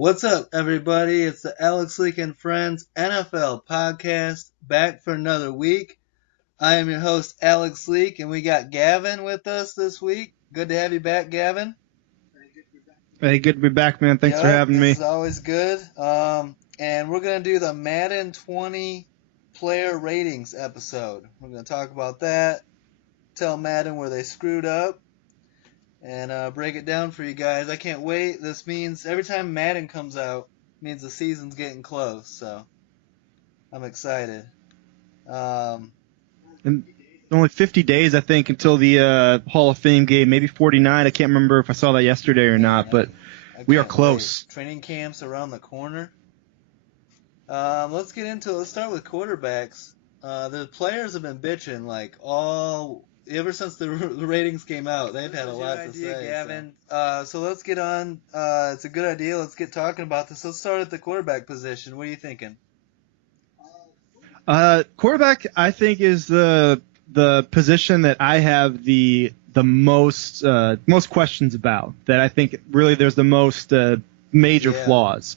What's up, everybody? It's the Alex Leak and Friends NFL podcast, back for another week. I am your host, Alex Leak, and we got Gavin with us this week. Good to have you back, Gavin. Hey, good to be back, man. Thanks for having me. This is always good. And we're going to do the Madden 20 player ratings episode. We're going to talk about that, tell Madden where they screwed up, and break it down for you guys. I can't wait. This means every time Madden comes out, means the season's getting close, so I'm excited. And only 50 days, I think, until the Hall of Fame game. Maybe 49. I can't remember if I saw that yesterday or not, but we are close. Wait. Training camps around the corner. Let's start with quarterbacks. The players have been bitching ever since the ratings came out. They've had a lot to say, Gavin. So let's get on. It's a good idea. Let's get talking about this. Let's start at the quarterback position. What are you thinking? Quarterback, I think, is the position that I have the most questions about. That I think really there's the most major flaws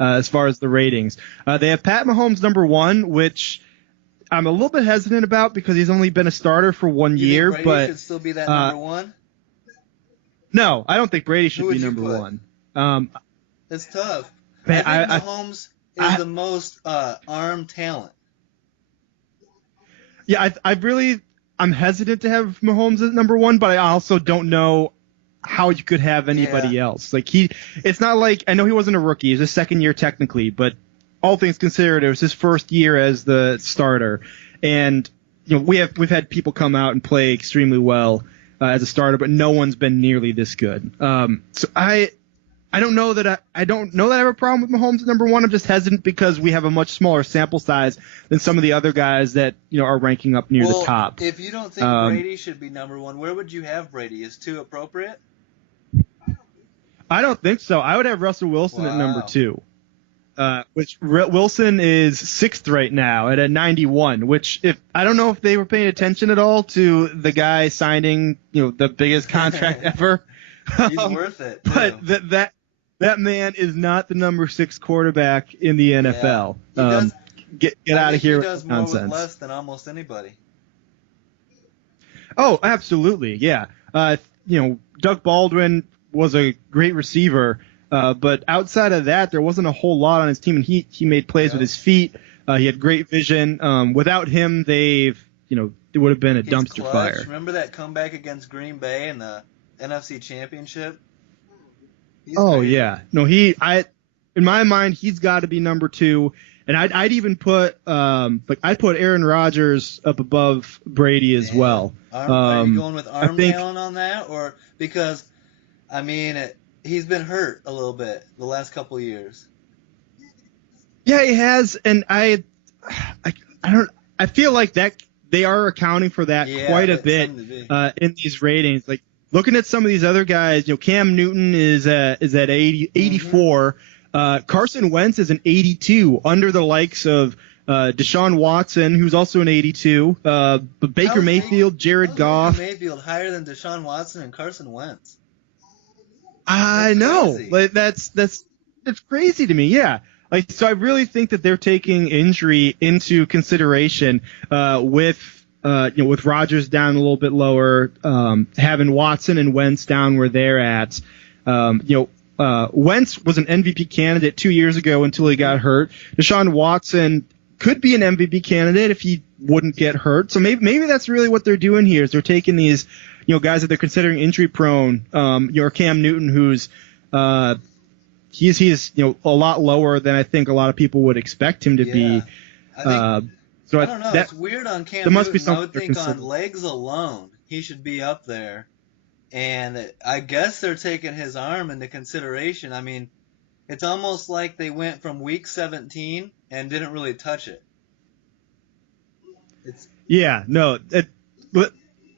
as far as the ratings. They have Pat Mahomes number one, which I'm a little bit hesitant about because he's only been a starter for 1 year. Think Brady but should still be that number one? No, I don't think Brady should be number one. It's tough. Man, I think Mahomes is the most arm talent. Yeah, I'm hesitant to have Mahomes at number one, but I also don't know how you could have anybody else. It's not like, I know he wasn't a rookie. He's his second year technically, but all things considered, it was his first year as the starter. And, we've had people come out and play extremely well as a starter, but no one's been nearly this good. So I don't know that I have a problem with Mahomes at number one. I'm just hesitant because we have a much smaller sample size than some of the other guys that are ranking up near the top. If you don't think Brady should be number one, where would you have Brady? Is two appropriate? I don't think so. I would have Russell Wilson at number two, which Wilson is sixth right now at a 91. Which I don't know if they were paying attention at all to the guy signing the biggest contract ever. He's worth it. Too. But that man is not the number 6 quarterback in the NFL. Get out of here with nonsense. He does more with less than almost anybody. Oh, absolutely, yeah. Doug Baldwin was a great receiver, but outside of that, there wasn't a whole lot on his team, and he made plays with his feet. He had great vision. Without him, it would have been a dumpster fire. Remember that comeback against Green Bay in the NFC Championship? Yeah. No, in my mind, he's got to be number 2. And I'd even put I'd put Aaron Rodgers up above Brady as well. Are you going with arm talent on that, or because he's been hurt a little bit the last couple of years? Yeah, he has, and I feel like that they are accounting for that quite a bit in these ratings. Like looking at some of these other guys, Cam Newton is at 84. Carson Wentz is an 82, under the likes of Deshaun Watson, who's also an 82. But Baker Mayfield, Jared Goff. Baker Mayfield higher than Deshaun Watson and Carson Wentz. I know. Like that's crazy to me. Yeah. So I really think that they're taking injury into consideration with Rodgers down a little bit lower, having Watson and Wentz down where they're at. Wentz was an MVP candidate 2 years ago until he got hurt. Deshaun Watson could be an MVP candidate if he wouldn't get hurt. So maybe that's really what they're doing here is they're taking these, guys that they're considering injury prone. Cam Newton, who's he's a lot lower than I think a lot of people would expect him to be. I don't know. It's weird on Cam Newton. Must be something I would think on legs alone he should be up there. And I guess they're taking his arm into consideration. It's almost like they went from week 17 and didn't really touch it. But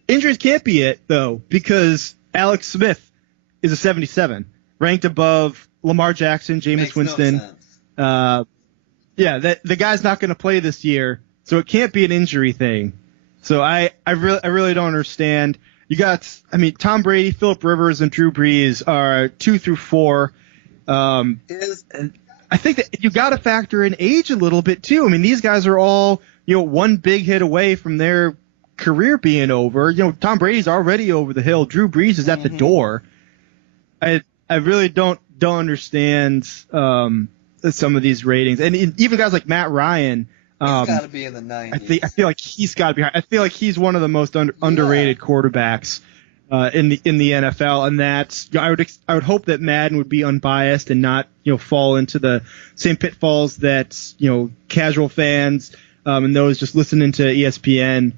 injuries can't be it, though, because Alex Smith is a 77, ranked above Lamar Jackson, Jameis Winston. No sense. The guy's not going to play this year, so it can't be an injury thing. So I really don't understand. You got, Tom Brady, Phillip Rivers, and Drew Brees are 2 through 4. And I think that you got to factor in age a little bit too. I mean, these guys are all, one big hit away from their career being over. Tom Brady's already over the hill. Drew Brees is at the door. I really don't understand some of these ratings, and even guys like Matt Ryan. He's got to be in the 90s. I feel like he's got to be high. I feel like he's one of the most underrated quarterbacks in the NFL, and that's I would hope that Madden would be unbiased and not fall into the same pitfalls that casual fans and those just listening to ESPN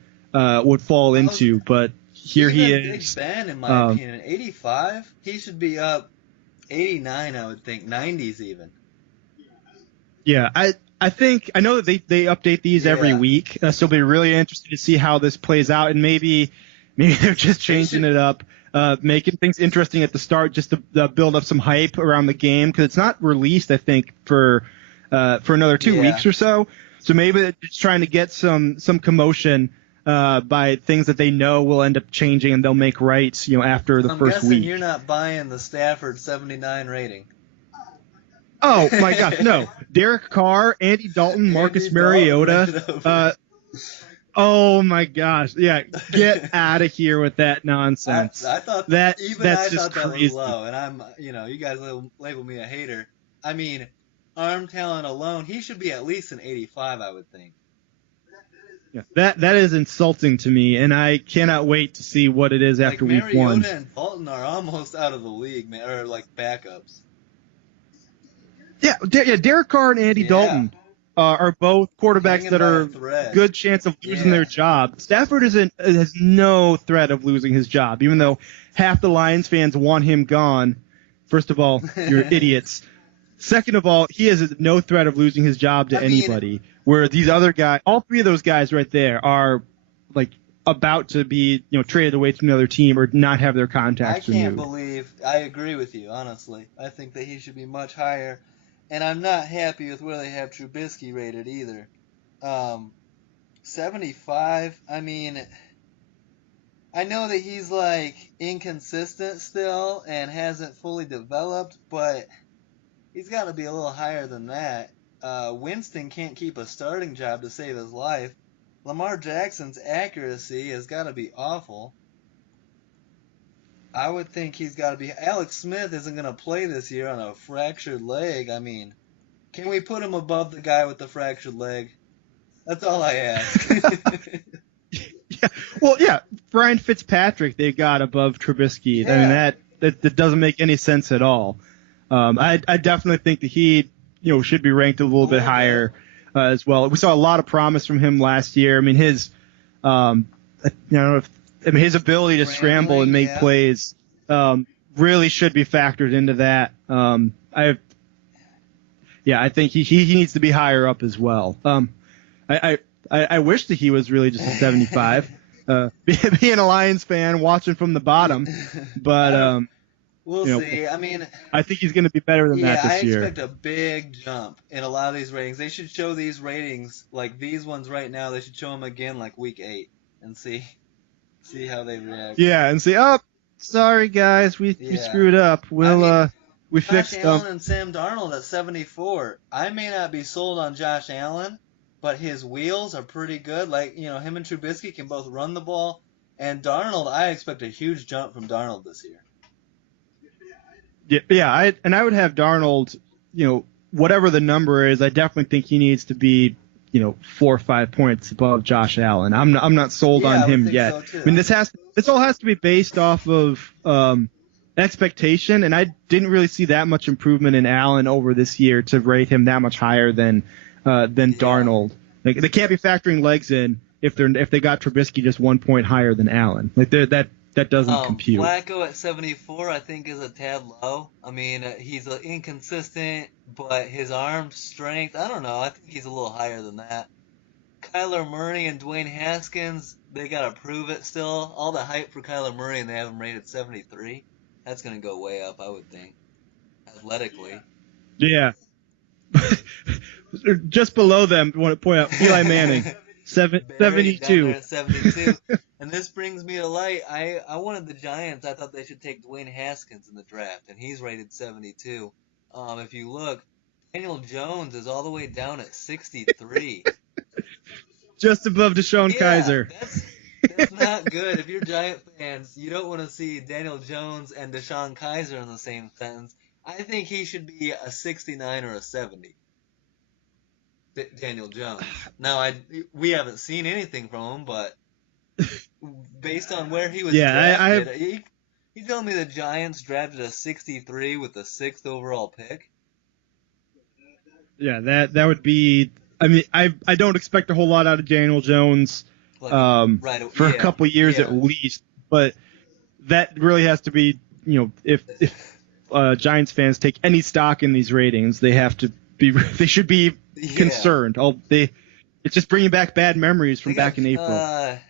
would fall into. But here he is. Big Ben, in my opinion, 85. He should be up 89, I would think, 90s even. Yeah, I think I know that they update these every week, so it'll be really interesting to see how this plays out, and maybe they're just changing it up, making things interesting at the start just to build up some hype around the game, because it's not released, I think, for another 2 weeks or so. So maybe they're just trying to get some commotion by things that they know will end up changing, and they'll make right after the first week. I'm guessing you're not buying the Stafford 79 rating. Oh my gosh, no! Derek Carr, Andy Dalton, Marcus Mariota. Oh my gosh, yeah! Get out of here with that nonsense. I thought that's just crazy. That was low, and I'm, you guys label me a hater. I mean, arm talent alone, he should be at least an 85, I would think. Yeah, that is insulting to me, and I cannot wait to see what it is after week one. Mariota and Dalton are almost out of the league, man, or like backups. Yeah, Derek Carr and Andy Dalton are both quarterbacks that are good chance of losing their job. Stafford has no threat of losing his job, even though half the Lions fans want him gone. First of all, you're idiots. Second of all, he has no threat of losing his job to anybody. Where these other guys, all three of those guys right there, are like about to be traded away to another team or not have their contracts renewed. I can't believe. I agree with you, honestly. I think that he should be much higher. And I'm not happy with where they have Trubisky rated either. 75, I mean, I know that he's like inconsistent still and hasn't fully developed, but he's got to be a little higher than that. Winston can't keep a starting job to save his life. Lamar Jackson's accuracy has got to be awful. I would think he's got to be. Alex Smith isn't going to play this year on a fractured leg. I mean, can we put him above the guy with the fractured leg? That's all I ask. Brian Fitzpatrick they got above Trubisky. I mean that doesn't make any sense at all. I definitely think that he should be ranked a little bit higher as well. We saw a lot of promise from him last year. I mean his his ability to scramble and make plays really should be factored into that. I think he needs to be higher up as well. I wish that he was really just a 75. Being a Lions fan, watching from the bottom, but we'll see. I mean, I think he's going to be better than that this year. I expect a big jump in a lot of these ratings. They should show these ratings like these ones right now. They should show them again like week 8 and see how they react. Yeah, and say, oh, sorry guys, we screwed up. We fixed them. Josh Allen and Sam Darnold at 74. I may not be sold on Josh Allen, but his wheels are pretty good. Like, him and Trubisky can both run the ball. And Darnold, I expect a huge jump from Darnold this year. I would have Darnold, whatever the number is, I definitely think he needs to be 4 or 5 points above Josh Allen. I'm not sold on him yet. So I mean, this all has to be based off of expectation, and I didn't really see that much improvement in Allen over this year to rate him that much higher than Darnold. Like, they can't be factoring legs in if they got Trubisky just 1 point higher than Allen. Like that doesn't compute. Flacco at 74, I think, is a tad low. I mean, he's inconsistent, but his arm strength, I don't know. I think he's a little higher than that. Kyler Murray and Dwayne Haskins, they got to prove it still. All the hype for Kyler Murray, and they have him rated 73. That's going to go way up, I would think, athletically. Yeah. Just below them, I want to point out Eli Manning, 72. 72. And this brings me to light. I wanted the Giants. I thought they should take Dwayne Haskins in the draft, and he's rated 72. if you look, Daniel Jones is all the way down at 63. Just above Deshaun Yeah, Kaiser. that's not good. If you're Giant fans, you don't want to see Daniel Jones and Deshaun Kaiser in the same sentence. I think he should be a 69 or a 70. Daniel Jones. Now, we haven't seen anything from him, but based on where he was Yeah, drafted, he told me the Giants drafted a 63 with the sixth overall pick. yeah, that would be. I mean, I don't expect a whole lot out of Daniel Jones Like, right, for a yeah, couple years yeah. at least, but that really has to be, if Giants fans take any stock in these ratings, they have to be they should be Yeah. concerned. It's just bringing back bad memories from back in April. I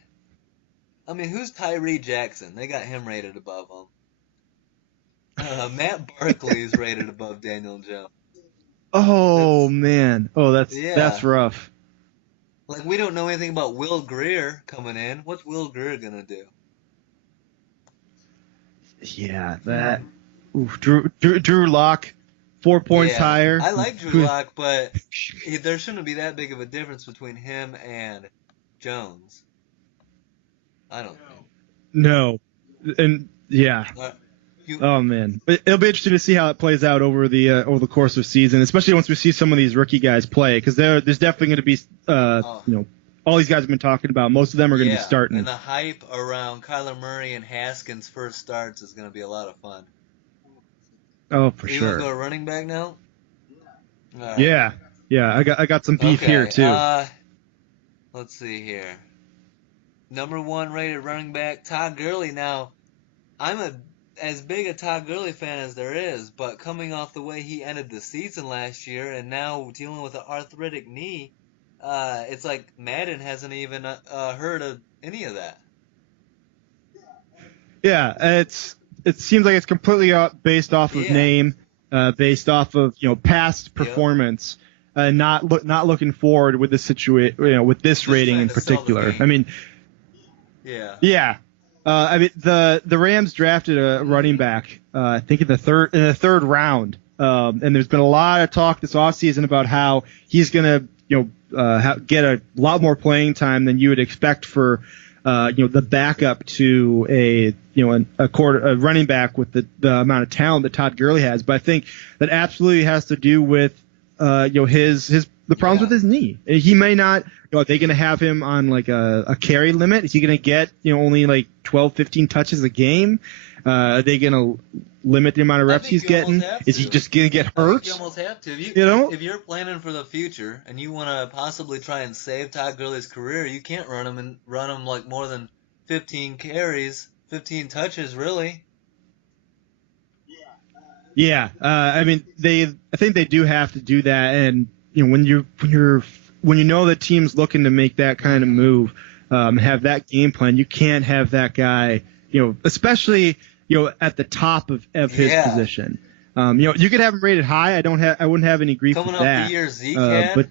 mean, who's Tyree Jackson? They got him rated above him. Matt Barkley's rated above Daniel Jones. Oh man, Yeah. that's rough. Like, we don't know anything about Will Greer coming in. What's Will Greer gonna do? Yeah, that. Oof, Drew Lock, 4 points higher. I like Drew Lock, but there shouldn't be that big of a difference between him and Jones. I don't think. No, and yeah. Oh man, but it'll be interesting to see how it plays out over the course of the season, especially once we see some of these rookie guys play, because there's definitely going to be all these guys have been talking about. Most of them are going to be starting. And the hype around Kyler Murray and Haskins' first starts is going to be a lot of fun. Oh, for sure. You want to go running back now? Right. Yeah. I got some beef here too. Let's see here. Number 1 rated running back, Todd Gurley. Now, I'm as big a Todd Gurley fan as there is, but coming off the way he ended the season last year and now dealing with an arthritic knee, it's like Madden hasn't even heard of any of that. Yeah, it seems like it's completely based off of name, based off of past performance, not looking forward with this situation, with this rating in particular. I mean, yeah. I mean the Rams drafted a running back, I think in the third round, and there's been a lot of talk this offseason about how he's gonna get a lot more playing time than you would expect for the backup to a running back with the amount of talent that Todd Gurley has. But I think that absolutely has to do with the problems with his knee. He may not. Are they going to have him on like a carry limit? Is he going to get only like 12, 15 touches a game? Are they going to limit the amount of reps he's getting? Is he just going to get hurt? You almost have to. If you're planning for the future and you want to possibly try and save Todd Gurley's career, you can't run him like more than 15 carries, 15 touches, really. Yeah, I mean, I think they do have to do that, and when you know the team's looking to make that kind of move, have that game plan, you can't have that guy, especially at the top of his position. You could have him rated high. I wouldn't have any grief with that. Coming off the year Zeke had, but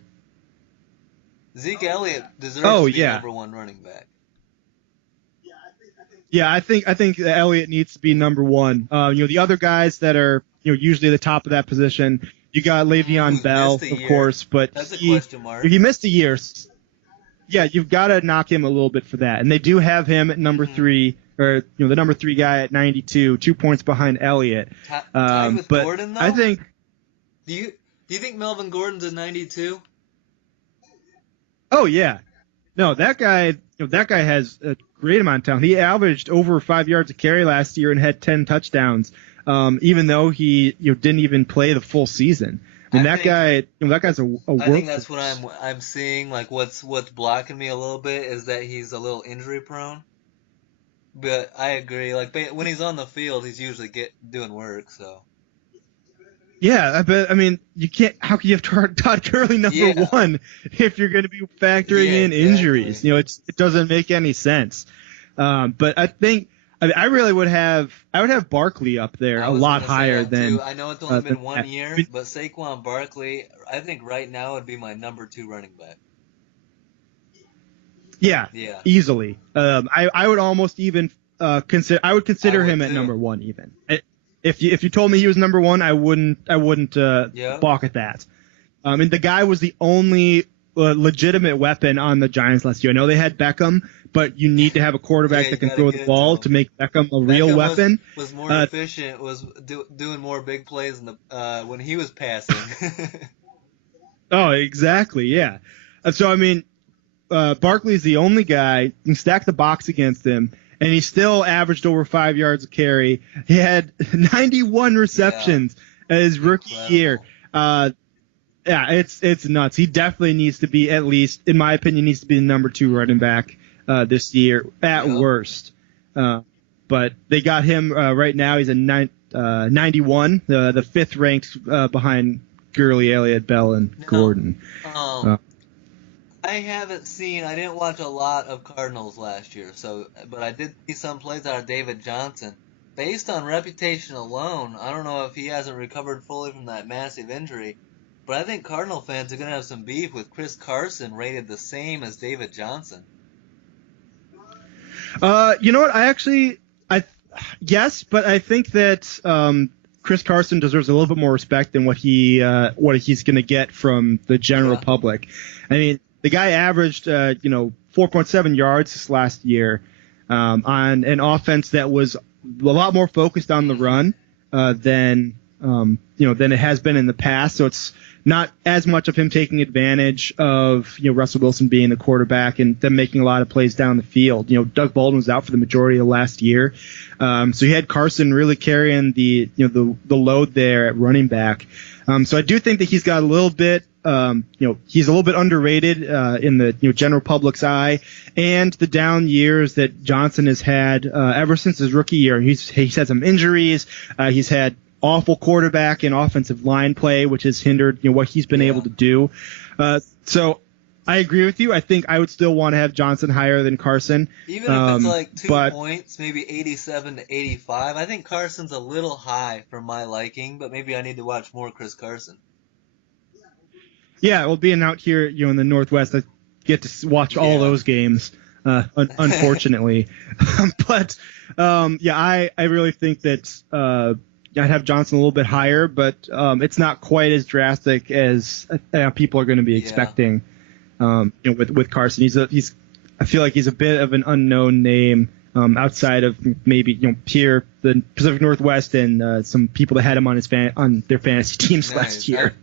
Zeke Elliott deserves to be number 1 running back. Yeah, I think Elliott needs to be number 1. The other guys that are usually the top of that position, you got Le'Veon Bell, of course, but that's a question mark. He missed a year. Yeah, you've got to knock him a little bit for that. And they do have him at number 3, or the number 3 guy at 92, 2 points behind Elliott. Tied with Gordon, though? I think. Do you think Melvin Gordon's at 92? Oh yeah, no, that guy has a great amount of talent. He averaged over 5 yards a carry last year and had 10 touchdowns, even though he didn't even play the full season. I mean, that guy's a I think that's what I'm seeing. Like what's blocking me a little bit is that he's a little injury prone. But I agree. Like when he's on the field, he's usually doing work. So. Yeah, I mean, you can't. How can you have Todd Gurley number 1 if you're going to be factoring in injuries? It doesn't make any sense. But I think I really would have Barkley up there a lot higher than. Too. I know it's only been 1 year, but Saquon Barkley, I think right now would be my number 2 running back. Yeah. Easily. I would almost even consider him at number 1 even. If you told me he was number one, I wouldn't Yep. balk at that. And the guy was the only legitimate weapon on the Giants last year. I know they had Beckham, but you need to have a quarterback Yeah, that you can got to throw get the it to ball him. to make Beckham a real Beckham weapon. was more efficient, was doing more big plays in when he was passing. Oh, exactly, yeah. So I mean, Barkley's the only guy. You can stack the box against him, and he still averaged over 5 yards a carry. He had 91 Yeah, receptions his rookie year. incredible. Yeah, it's nuts. He definitely needs to be, at least in my opinion, needs to be the number 2 running back this year at Yep. worst. But they got him right now. He's a 91, the fifth ranked behind Gurley, Elliott, Bell, and Now, Gordon. um, I didn't watch a lot of Cardinals last year, but I did see some plays out of David Johnson. Based on reputation alone, I don't know if he hasn't recovered fully from that massive injury, but I think Cardinal fans are going to have some beef with Chris Carson rated the same as David Johnson. You know what? I yes, but I think that Chris Carson deserves a little bit more respect than what he's going to get from the general Yeah. public. I mean, the guy averaged 4.7 yards this last year on an offense that was a lot more focused on the run than than it has been in the past. So it's not as much of him taking advantage of Russell Wilson being the quarterback and them making a lot of plays down the field. Doug Baldwin was out for the majority of last year, so he had Carson really carrying the load there at running back. So I do think that he's got a little bit. He's a little bit underrated in the general public's eye, and the down years that Johnson has had ever since his rookie year. He's had some injuries. He's had awful quarterback and offensive line play, which has hindered what he's been able to do. So I agree with you. I think I would still want to have Johnson higher than Carson. Even if it's like 2 points, maybe 87 to 85. I think Carson's a little high for my liking, but maybe I need to watch more Chris Carson. Yeah, well, being out here, in the Northwest, I get to watch all those games. Unfortunately, but I really think that I'd have Johnson a little bit higher, but it's not quite as drastic as people are going to be expecting. With Carson, I feel like he's a bit of an unknown name outside of maybe here the Pacific Northwest and some people that had him on their fantasy teams last year.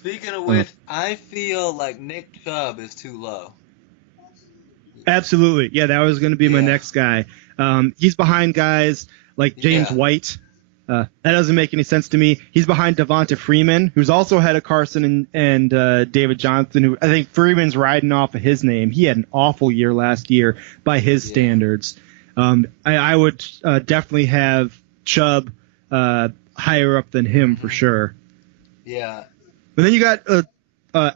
Speaking of which, I feel like Nick Chubb is too low. Absolutely. Yeah, that was going to be my next guy. He's behind guys like James White. That doesn't make any sense to me. He's behind Devonta Freeman, who's also ahead of Carson and David Johnson, who I think Freeman's riding off of his name. He had an awful year last year by his standards. I would definitely have Chubb higher up than him for sure. Yeah. But then you got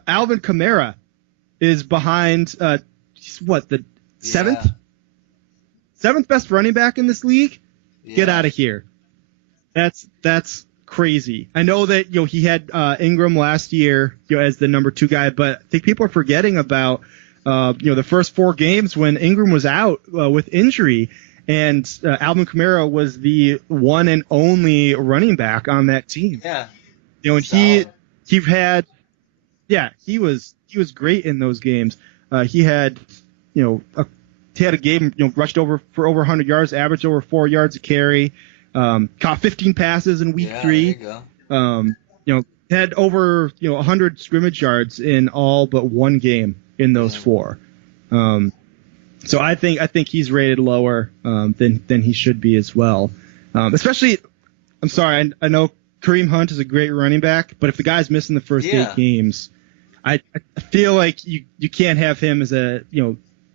Alvin Kamara is behind the seventh best running back in this league? Yeah. Get out of here. That's crazy. I know that he had Ingram last year as the number 2 guy, but I think people are forgetting about the first 4 games when Ingram was out with injury, and Alvin Kamara was the one and only running back on that team. Yeah. And he was great in those games. He had a game rushed for over 100 yards, averaged over 4 yards a carry. Caught 15 passes in week 3. There you go. Had over 100 scrimmage yards in all but one game in those 4. So I think he's rated lower than he should be as well. Especially, I'm sorry, I know Kareem Hunt is a great running back, but if the guy's missing the first 8 games, I feel like you can't have him as in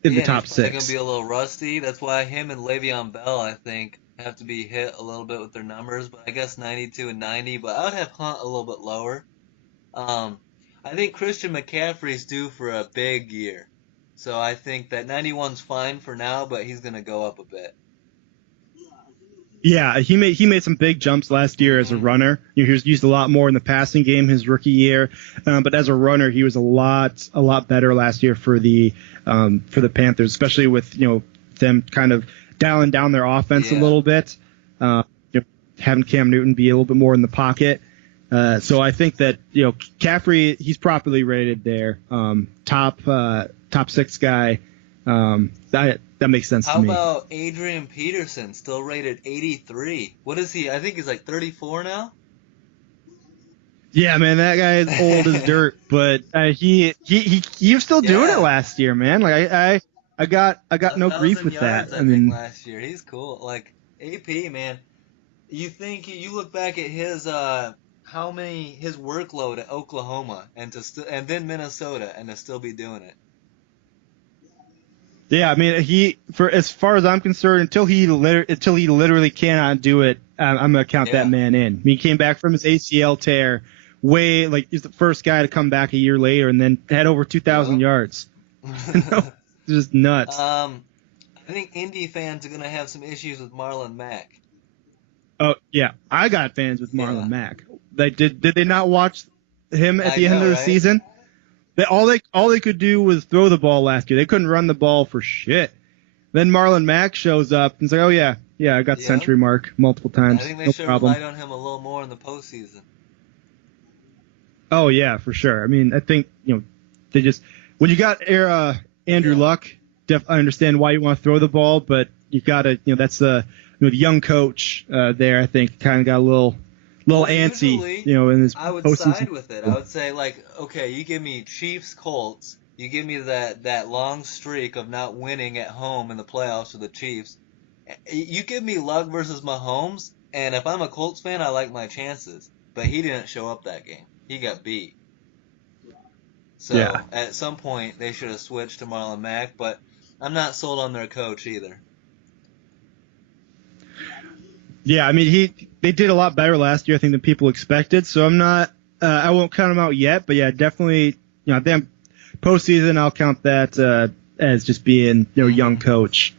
the top 6. They're gonna be a little rusty. That's why him and Le'Veon Bell, I think, have to be hit a little bit with their numbers, but I guess 92 and 90, but I would have Hunt a little bit lower. I think Christian McCaffrey's due for a big year. So I think that 91's fine for now, but he's going to go up a bit. Yeah, he made some big jumps last year as a runner. He was used a lot more in the passing game his rookie year, but as a runner, he was a lot better last year for the Panthers, especially with them kind of dialing down their offense a little bit. having Cam Newton be a little bit more in the pocket. So I think that Caffrey, he's properly rated there. Top 6 guy. That makes sense to me. How about Adrian Peterson, still rated 83? What is he? I think he's like 34 now. Yeah, man, that guy is old as dirt, but he was still doing it last year, man. Like I got no grief with that. I think last year he's cool. Like AP, man. You look back at his his workload at Oklahoma and then Minnesota and to still be doing it. Yeah, I mean, for as far as I'm concerned, until he literally cannot do it, I'm gonna count that man in. I mean, he came back from his ACL tear, he's the first guy to come back a year later, and then had over 2,000 yards. Just nuts. I think Indy fans are gonna have some issues with Marlon Mack. Oh yeah, I got fans with Marlon Mack. Did they not watch him at the end of the season? All they could do was throw the ball last year. They couldn't run the ball for shit. Then Marlon Mack shows up and it's like, oh yeah, I got century mark multiple times. I think they should have relied on him a little more in the postseason. Oh yeah, for sure. I mean, I think they just when you got Andrew Luck, I understand why you want to throw the ball, but you gotta that's the young coach there. I think kind of got a little antsy, in his postseason. I would side with it. I would say, okay, you give me Chiefs, Colts, you give me that long streak of not winning at home in the playoffs with the Chiefs. You give me Luck versus Mahomes, and if I'm a Colts fan, I like my chances. But he didn't show up that game. He got beat. So at some point, they should have switched to Marlon Mack, but I'm not sold on their coach either. Yeah, I mean, they did a lot better last year, I think, than people expected. So I'm not, I won't count them out yet. But yeah, definitely, I think postseason, I'll count that as just being young coach,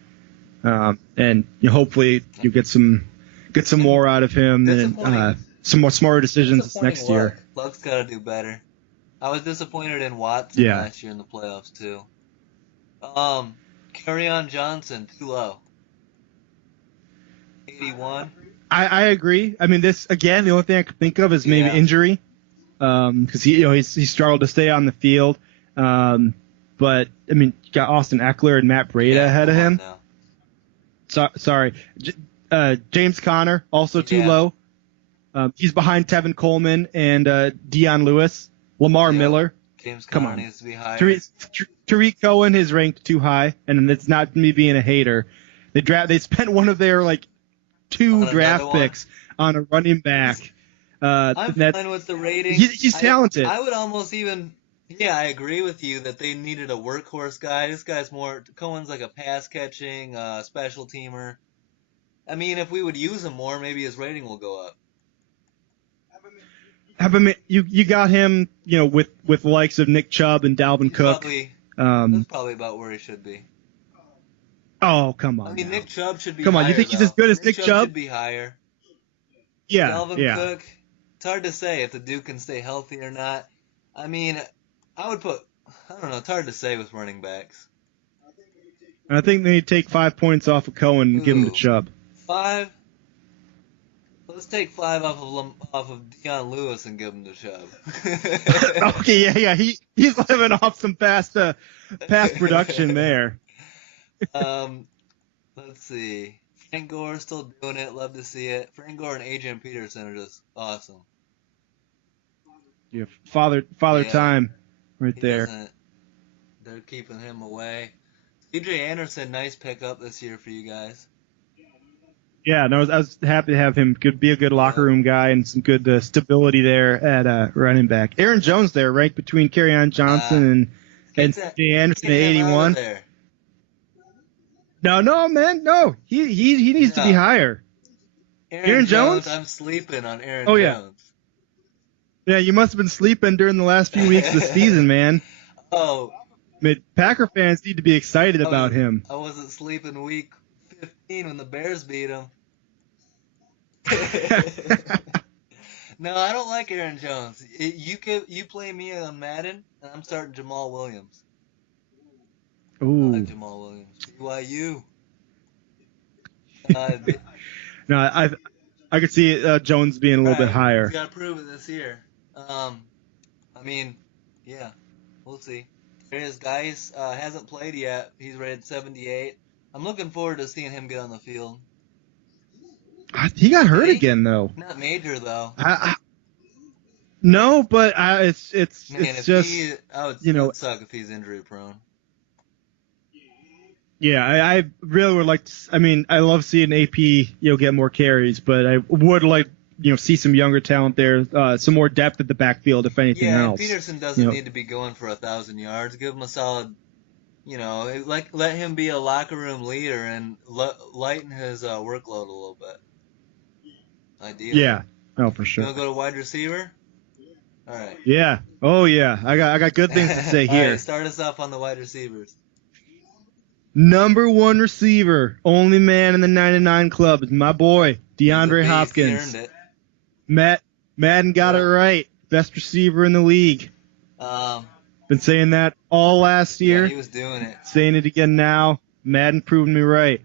and hopefully you get some more out of him and some more smarter decisions next year. Luck's got to do better. I was disappointed in Watson last year in the playoffs too. Kerryon Johnson, too low. 81. I agree. I mean, this again, the only thing I could think of is maybe injury, because he struggled to stay on the field. But I mean, you got Austin Eckler and Matt Breida ahead of him. Sorry, James Conner also too low. He's behind Tevin Coleman and Deion Lewis, Lamar Miller. James Conner needs to be higher. Tariq Cohen is ranked too high, and it's not me being a hater. They spent one of their 2 draft picks on a running back. I'm fine with the rating. He's talented. I would almost even, I agree with you that they needed a workhorse guy. This guy's Cohen's like a pass catching special teamer. I mean, if we would use him more, maybe his rating will go up. You got him, with the likes of Nick Chubb and Dalvin Cook. That's probably about where he should be. Oh, come on. I mean, Nick Chubb should be higher. Come on, you think he's as good as Nick Chubb? Should be higher. Yeah, Dalvin Cook, it's hard to say if the dude can stay healthy or not. I mean, I don't know, it's hard to say with running backs. I think they need to take 5 points off of Cohen and give him to Chubb. 5? Let's take 5 off of Deion Lewis and give him to Chubb. Okay, yeah, he's living off some past production there. Let's see. Frank Gore still doing it. Love to see it. Frank Gore and Adrian Peterson are just awesome. Yeah, father time right there. They're keeping him away. CJ Anderson, nice pickup this year for you guys. Yeah, no, I was happy to have him. Could be a good locker room guy and some good stability there at running back. Aaron Jones there, right between Kerryon Johnson and CJ Anderson at 81. No, man, no. He needs to be higher. Aaron Jones? I'm sleeping on Aaron Jones. Yeah, you must have been sleeping during the last few weeks of the season, man. Oh. I mean, Packer fans need to be excited about him. I wasn't sleeping week 15 when the Bears beat him. No, I don't like Aaron Jones. You play me on Madden, and I'm starting Jamal Williams. Ooh. I like Jamal Williams. BYU. No, I could see Jones being a little bit Right. He's higher. got to prove it this year. I mean, yeah, we'll see. Darius Geis hasn't played yet. He's rated 78. I'm looking forward to seeing him get on the field. He got Did hurt he? again though. Not major though. No, but Man, it's if he, just it you know would suck if he's injury prone. yeah, I really would like to. I mean, I love seeing AP get more carries, but I would like see some younger talent there, some more depth at the backfield, if anything Yeah, and else. Peterson doesn't need to be going for 1,000 yards. Give him a solid, like let him be a locker room leader and lighten his workload a little bit. Ideally. Yeah. Oh, for You sure. want to go to wide receiver? All right. Yeah. Oh, yeah. I got good things to say All here. right, start us off on the wide receivers. Number one receiver, only man in the 99 club is my boy, DeAndre He's a beast. Hopkins. He earned it. Madden got it right. Best receiver in the league. Been saying that all last year. Yeah, he was doing it. Saying it again now. Madden proved me right.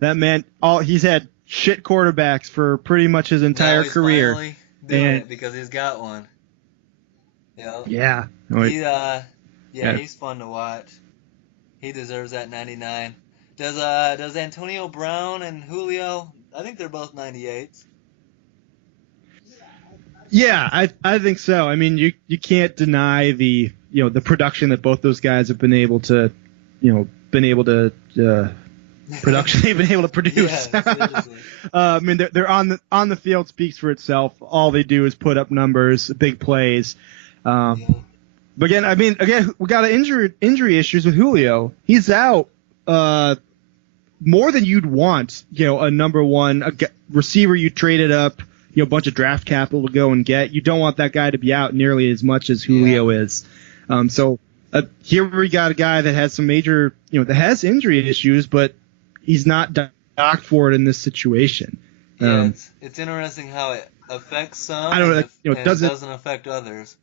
That man, he's had shit quarterbacks for pretty much his entire career. Finally doing it because he's got one. Yep. Yeah. He's fun to watch. He deserves that 99. Does Antonio Brown and Julio? I think they're both 98s. Yeah, I think so. I mean, you can't deny the production that both those guys have been able to production they've been able to produce. Yeah, I mean, they're on the field speaks for itself. All they do is put up numbers, big plays. But again, we got injury issues with Julio. He's out more than you'd want. A number one receiver you traded up, a bunch of draft capital to go and get. You don't want that guy to be out nearly as much as Julio is. So here we got a guy that has some major, that has injury issues, but he's not docked for it in this situation. Yeah, it's interesting how it affects some and doesn't affect others.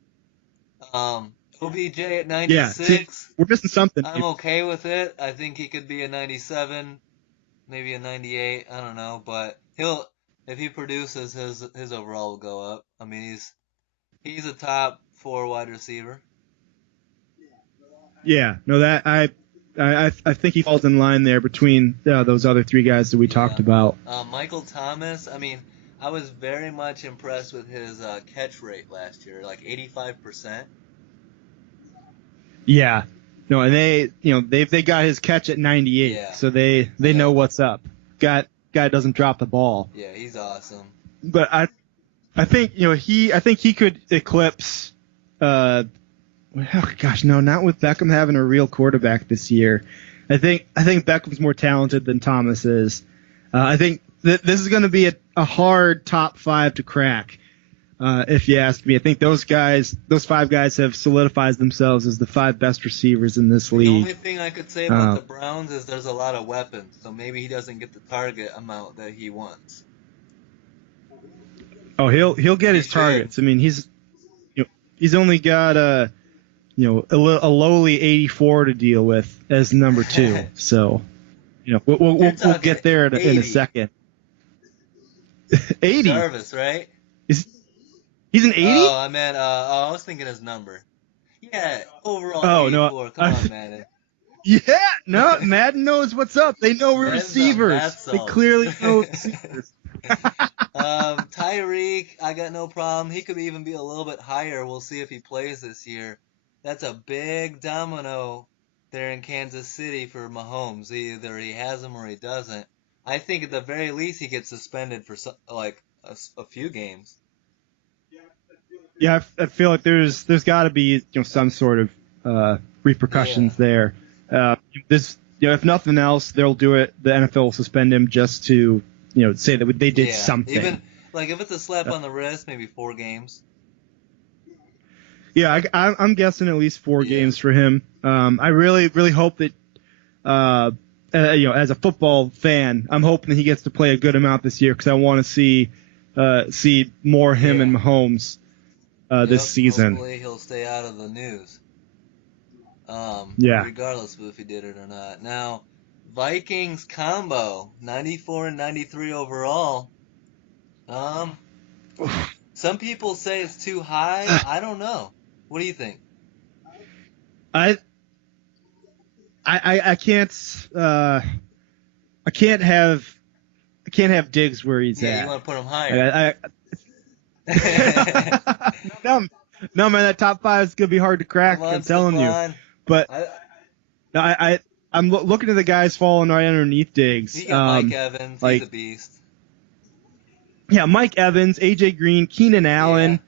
OBJ at 96. Yeah, see, we're missing something. I'm okay with it. I think he could be a 97, maybe a 98. I don't know, but if he produces, his overall will go up. I mean, he's a top 4 wide receiver. Yeah, no, that I think he falls in line there between those other 3 guys that we talked about. Michael Thomas. I mean, I was very much impressed with his catch rate last year, like 85%. Yeah, no, and they got his catch at 98, so they know what's up. Guy doesn't drop the ball. Yeah, he's awesome. But I think he could eclipse. Oh gosh, no, not with Beckham having a real quarterback this year. I think Beckham's more talented than Thomas is. I think this is going to be a hard top 5 to crack. If you ask me, I think those 5 guys have solidified themselves as the 5 best receivers in this league. The only thing I could say about the Browns is there's a lot of weapons, so maybe he doesn't get the target amount that he wants. Oh, he'll get his targets. I mean, he's only got a lowly 84 to deal with as number 2. So, we'll get there in a second. 80. Jarvis, right? He's an 80? Oh, I meant, I was thinking his number. Yeah, overall 84. No, Come on, Madden. Yeah, no, Madden knows what's up. They know we're receivers. They clearly know receivers. Tyreek, I got no problem. He could even be a little bit higher. We'll see if he plays this year. That's a big domino there in Kansas City for Mahomes. Either he has him or he doesn't. I think at the very least he gets suspended for a few games. Yeah, I feel like there's got to be some sort of repercussions there. If nothing else, they'll do it. The NFL will suspend him just to say that they did something. Even if it's a slap on the wrist, maybe 4 games. Yeah, I'm guessing at least 4 games for him. I really hope that as a football fan, I'm hoping that he gets to play a good amount this year because I want to see more him and Mahomes this season. Hopefully he'll stay out of the news. Regardless of if he did it or not. Now, Vikings combo, 94 and 93 overall. Um, some people say it's too high. I don't know. What do you think? I I can't I can't have Diggs where he's Yeah, you at. want to put him higher. I, no, no, man, that top five is gonna be hard to Come crack. on, I'm telling you. Stephon. But I, I'm looking at the guys falling right underneath Diggs. you got Mike Evans. He's a Like beast. yeah, Mike Evans, AJ Green, Keenan Yeah. Allen,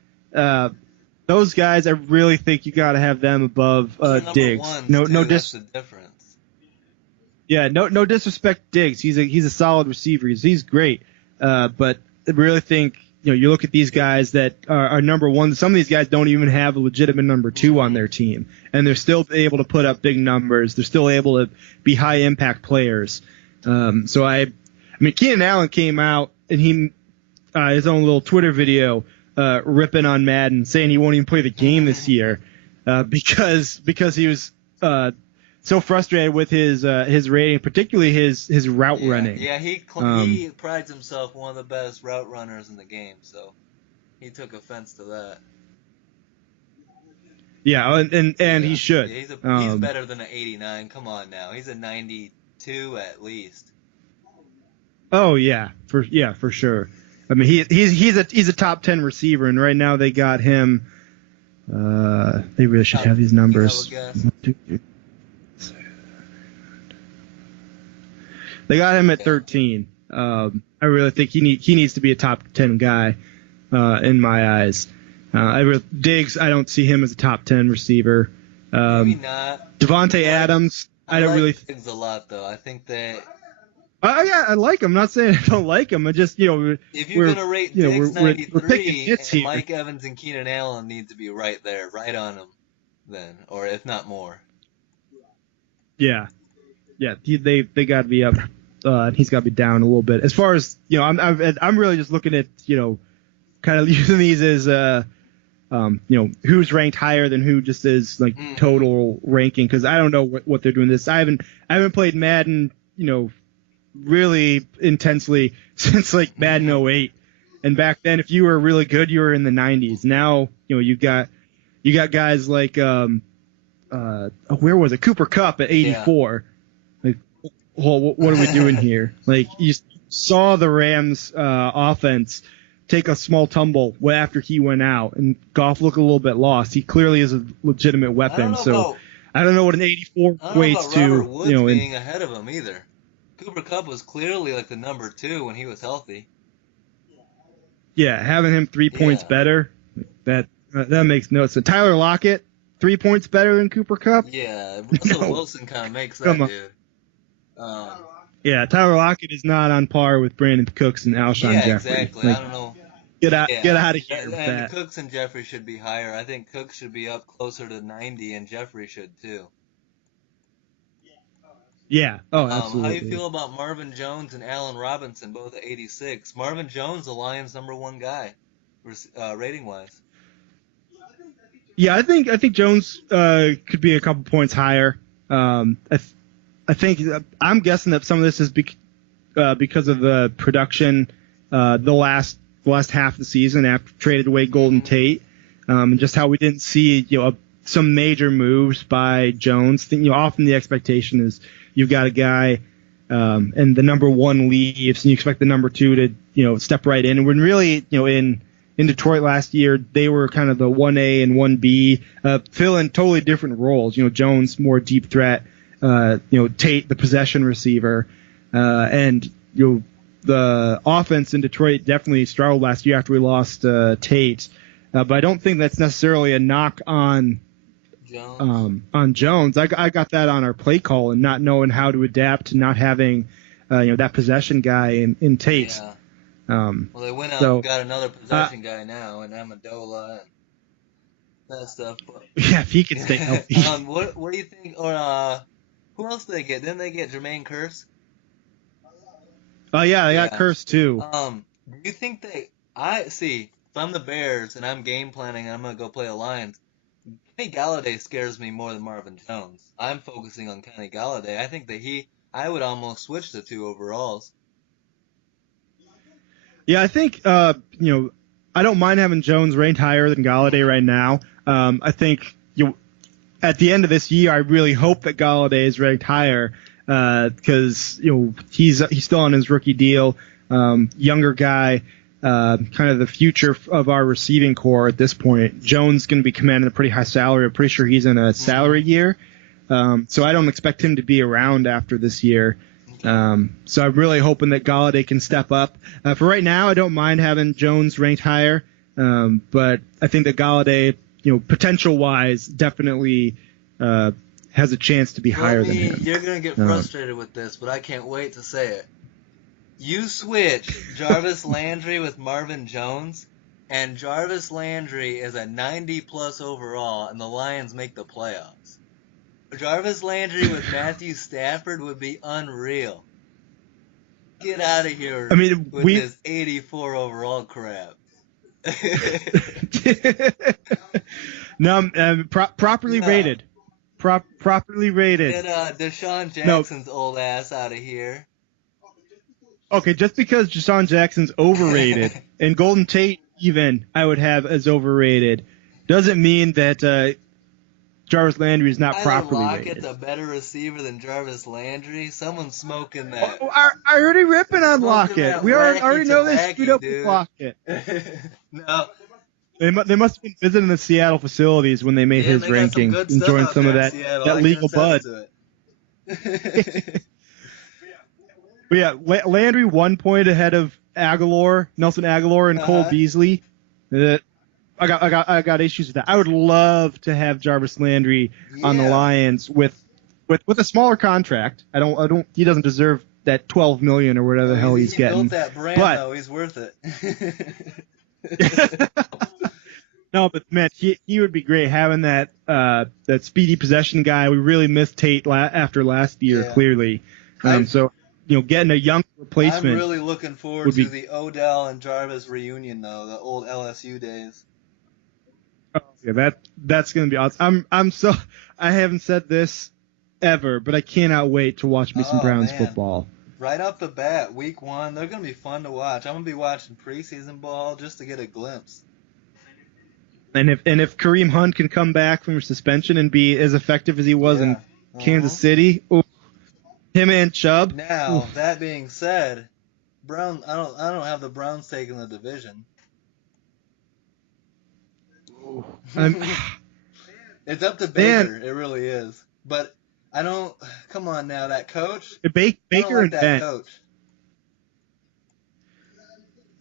those guys. I really think you got to have them above Those are number Diggs. ones No too. That's the difference. Yeah, no disrespect to Diggs. He's a solid receiver. He's great. But I really think you look at these guys that are number one. Some of these guys don't even have a legitimate number two on their team, and they're still able to put up big numbers. They're still able to be high impact players. So I mean, Keenan Allen came out and he his own little Twitter video ripping on Madden, saying he won't even play the game this year because he was so frustrated with his rating, particularly his route running. Yeah, he prides himself one of the best route runners in the game, so he took offense to that. Yeah, and he should. Yeah, he's better than an 89. Come on now, he's a 92 at least. Oh yeah, for sure. I mean he's a top 10 receiver, and right now they got him. They really should have these numbers. They got him at 13. I really think he needs to be a top 10 guy in my eyes. Diggs, I don't see him as a top 10 receiver. Maybe not. Devontae Adams, I don't really. Diggs a lot though. I think that. Yeah, I like him. I'm not saying I don't like him. I just if you're gonna rate Diggs 93, we're picking hits and here. Mike Evans and Keenan Allen need to be right there, right on him, then, or if not more. Yeah, they got to be up. He's got to be down a little bit. As far as I'm really just looking at kind of using these as who's ranked higher than who just is like total ranking, because I don't know what they're doing this. I haven't played Madden really intensely since like Madden 08, and back then if you were really good you were in the 90s. Now you got guys like where was it, Cooper Kupp at 84. Yeah. Like, well, what are we doing here? Like, you saw the Rams offense take a small tumble after he went out, and Goff looked a little bit lost. He clearly is a legitimate weapon. I don't know what an 84 equates to. Robert Woods being ahead of him either. Cooper Kupp was clearly like the number 2 when he was healthy. Yeah, having him 3 points better, that makes no sense. Tyler Lockett, 3 points better than Cooper Kupp? Yeah, Russell Wilson kind of makes that dude. Yeah, Tyler Lockett is not on par with Brandon Cooks and Alshon Jeffrey. Exactly. I don't know. Get out of here with that. Cooks and Jeffrey should be higher. I think Cooks should be up closer to 90, and Jeffrey should too. Yeah. Oh, absolutely. How do you feel about Marvin Jones and Allen Robinson, both at 86? Marvin Jones, the Lions' number 1 guy, rating wise. Yeah, I think Jones could be a couple points higher. I think I'm guessing that some of this is because of the production the last half of the season after traded away Golden Tate, and just how we didn't see some major moves by Jones. Often the expectation is you've got a guy and the number 1 leaves, and you expect the number 2 to step right in. And when really in Detroit last year, they were kind of the 1A and 1B, filling totally different roles. Jones more deep threat, Tate the possession receiver, and the offense in Detroit definitely struggled last year after we lost Tate. But I don't think that's necessarily a knock on Jones. I got that on our play call and not knowing how to adapt to not having that possession guy in Tate. Yeah. Well, they went out and got another possession guy now, and Amendola and that stuff. But, yeah, if he could stay healthy. What do you think? Or who else did they get? Didn't they get Jermaine Kearse? Oh yeah, they got Kearse too. Do you think if I'm the Bears and I'm game planning and I'm gonna go play the Lions, Kenny Galladay scares me more than Marvin Jones. I'm focusing on Kenny Galladay. I think that I would almost switch the 2 overalls. Yeah, I think I don't mind having Jones ranked higher than Galladay right now. I think at the end of this year, I really hope that Galladay is ranked higher because he's still on his rookie deal, younger guy, kind of the future of our receiving core at this point. Jones going to be commanding a pretty high salary. I'm pretty sure he's in a salary year, so I don't expect him to be around after this year. So I'm really hoping that Galladay can step up. For right now, I don't mind having Jones ranked higher, but I think that Galladay, potential-wise, definitely has a chance to be higher than him. You're going to get frustrated with this, but I can't wait to say it. You switch Jarvis Landry with Marvin Jones, and Jarvis Landry is a 90-plus overall, and the Lions make the playoffs. Jarvis Landry with Matthew Stafford would be unreal. Get out of here with this 84 overall crap. No, properly rated. Properly rated. Get Deshaun Jackson's old ass out of here. Okay, just because Deshaun Jackson's overrated and Golden Tate even I would have as overrated doesn't mean that Jarvis Landry is not properly rated. Lockett's a better receiver than Jarvis Landry. Someone's smoking that. I already ripping on Lockett. We already know they screwed up with Lockett. No. They must have been visiting the Seattle facilities when they made his ranking, enjoying some of that legal bud. But yeah, Landry 1 point ahead of Nelson Aguilar, and Cole Beasley. I got issues with that. I would love to have Jarvis Landry on the Lions with a smaller contract. He doesn't deserve that $12 million or whatever the hell he's getting. He built that brand, though. He's worth it. No, but man, he would be great having that speedy possession guy. We really missed Tate after last year, clearly. So getting a young replacement. I'm really looking forward to the Odell and Jarvis reunion, though, the old LSU days. Oh, yeah, that's gonna be awesome. I haven't said this ever, but I cannot wait to watch me some Browns football. Right off the bat, week 1, they're gonna be fun to watch. I'm gonna be watching preseason ball just to get a glimpse. And if Kareem Hunt can come back from suspension and be as effective as he was in Kansas City, him and Chubb. Now that being said, I don't have the Browns taking the division. It's up to Baker. It really is. But I don't. Come on now, that coach. Baker and Ben. Coach.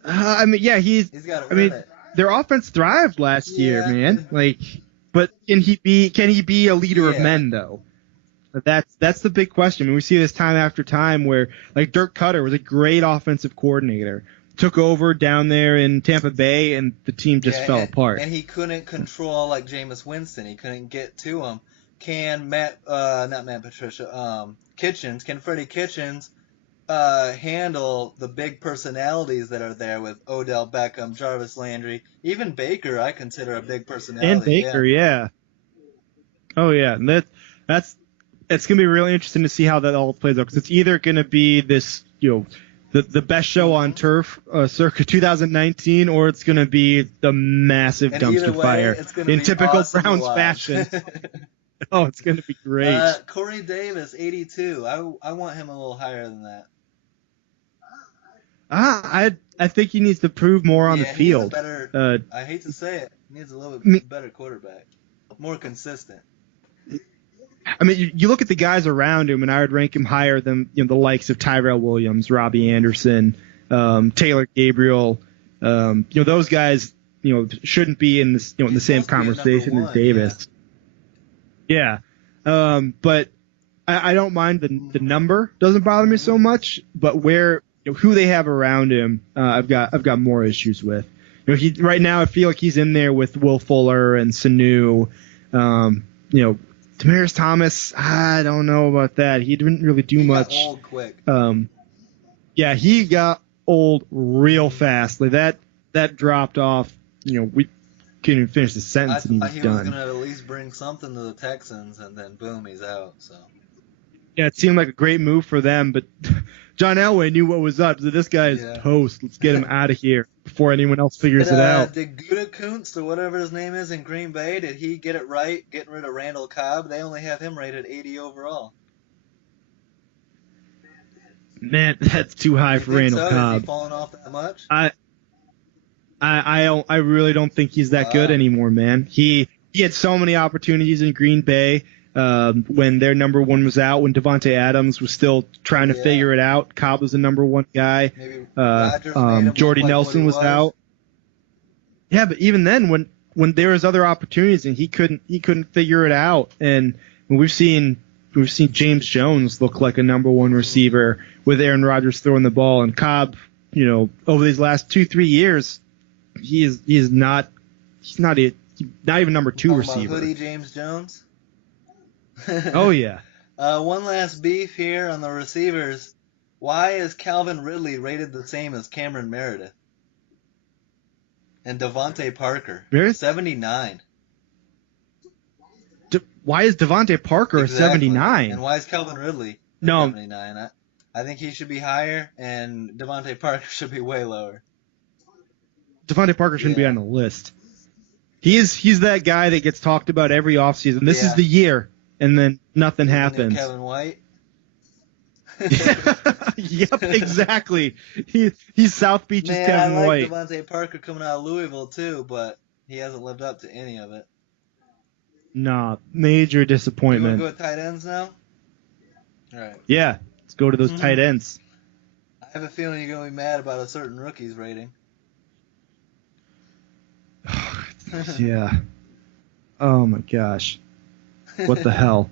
He's got to earn it. Their offense thrived last year, man. But can he be a leader of men though? That's the big question. I mean, we see this time after time where Dirk Cutter was a great offensive coordinator, took over down there in Tampa Bay, and the team just fell apart. And he couldn't control like Jameis Winston. He couldn't get to him. Can Freddie Kitchens handle the big personalities that are there with Odell Beckham, Jarvis Landry, even Baker? I consider a big personality. And Baker, yeah. Oh yeah, and it's gonna be really interesting to see how that all plays out, because it's either gonna be this, the best show on turf circa 2019, or it's gonna be the massive dumpster fire in typical awesome Browns fashion. Oh, it's gonna be great. Corey Davis, 82. I want him a little higher than that. I think he needs to prove more on the field. I hate to say it, he needs a little bit better quarterback, more consistent. I mean, you look at the guys around him, and I would rank him higher than the likes of Tyrell Williams, Robbie Anderson, Taylor Gabriel. Those guys, shouldn't be in this, in the same conversation as Davis. Yeah. But I don't mind the number. Doesn't bother me so much. But who they have around him, I've got more issues with. Right now I feel like he's in there with Will Fuller and Sanu. Demaryius Thomas, I don't know about that. He didn't really do much. Got old quick. He got old real fast. That dropped off. We couldn't even finish the sentence, and he was done. He was gonna at least bring something to the Texans, and then boom, he's out. So. Yeah, it seemed like a great move for them, but John Elway knew what was up. So this guy is toast. Let's get him out of here before anyone else figures it out. Did Gutekunst, or whatever his name is in Green Bay, did he get it right getting rid of Randall Cobb? They only have him rated 80 overall. Man, that's too high for Randall Cobb. Is he falling off that much? I really don't think he's that good anymore, man. He had so many opportunities in Green Bay when their number one was out, when Devontae Adams was still trying to figure it out. Cobb was the number one guy. Jordy Nelson was out. Yeah, but even then, when there was other opportunities and he couldn't figure it out, and we've seen James Jones look like a number one receiver with Aaron Rodgers throwing the ball, and Cobb, over these last 2-3 years, he's not even number two receiver. Hoodie James Jones. Oh yeah. One last beef here on the receivers. Why is Calvin Ridley rated the same as Cameron Meredith and Devontae Parker? 79. Why is Devontae Parker a 79? And why is Calvin Ridley 79? I think he should be higher, and Devontae Parker should be way lower. Devontae Parker shouldn't be on the list. He's that guy that gets talked about every offseason. This is the year, and then nothing happens. Kevin White. Yep, exactly. He's South Beach's Kevin White. I like Devontae Parker coming out of Louisville too, but he hasn't lived up to any of it. Nah, major disappointment. You want to go with tight ends now? All right. Yeah, let's go to those tight ends. I have a feeling you're going to be mad about a certain rookie's rating. Yeah. Oh my gosh. What the hell?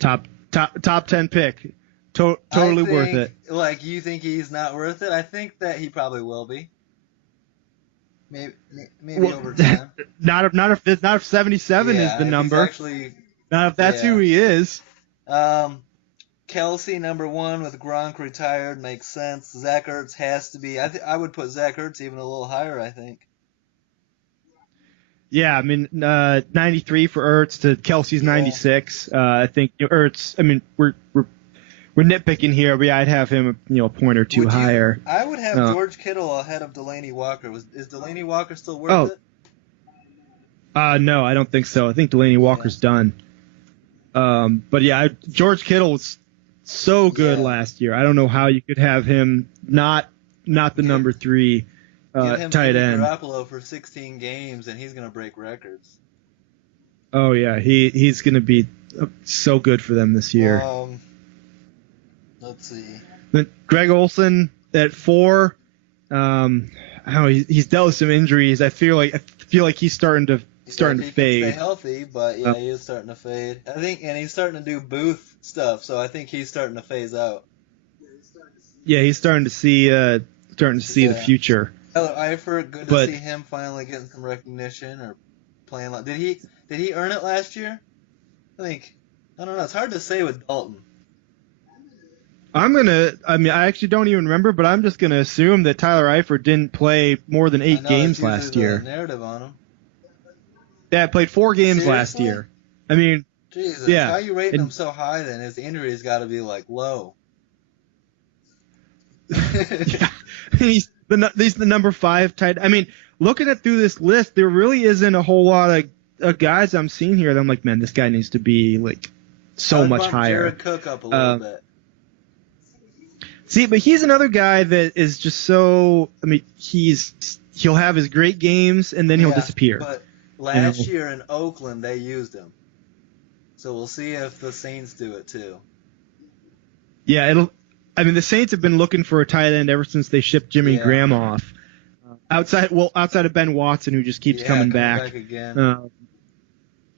Top 10 pick. Totally worth it. Like, you think he's not worth it? I think that he probably will be. Maybe over time. Not if 77 is the number. Not if that's who he is. Kelsey number one with Gronk retired makes sense. Zach Ertz has to be. I would put Zach Ertz even a little higher, I think. Yeah, I mean 93 for Ertz to Kelsey's 96. I think Ertz. I mean we're nitpicking here, but I'd have him a point or two higher. I would have George Kittle ahead of Delaney Walker. Is Delaney Walker still worth it? No, I don't think so. I think Delaney Walker's done. But yeah, George Kittle was so good last year. I don't know how you could have him not the number 3 tight end. Garoppolo for 16 games, and he's going to break records. Oh yeah, he's going to be so good for them this year. Let's see. Then Greg Olsen at 4. He's dealt with some injuries. I feel like he's starting to fade. He can stay healthy, but he is starting to fade. I think, and he's starting to do booth stuff, so I think he's starting to phase out. Yeah, he's starting to see the future. Tyler Eifert, good to see him finally getting some recognition or playing. Did he earn it last year? I don't know. It's hard to say with Dalton. I actually don't even remember, but I'm just gonna assume that Tyler Eifert didn't play more than 8 games last year. Narrative on him. Yeah, played 4 games last year. I mean, Jesus, yeah. How are you rating him so high then? His injury's got to be low. Yeah. He's the number 5 tight. I mean, looking at through this list, there really isn't a whole lot of guys I'm seeing here that I'm like, man, this guy needs to be so much higher. Jared Cook up a little bit. See, but he's another guy that is just so. I mean, he'll have his great games and then he'll disappear. But last year in Oakland, they used him, so we'll see if the Saints do it too. Yeah, the Saints have been looking for a tight end ever since they shipped Jimmy Graham off. Outside of Ben Watson, who just keeps coming back again.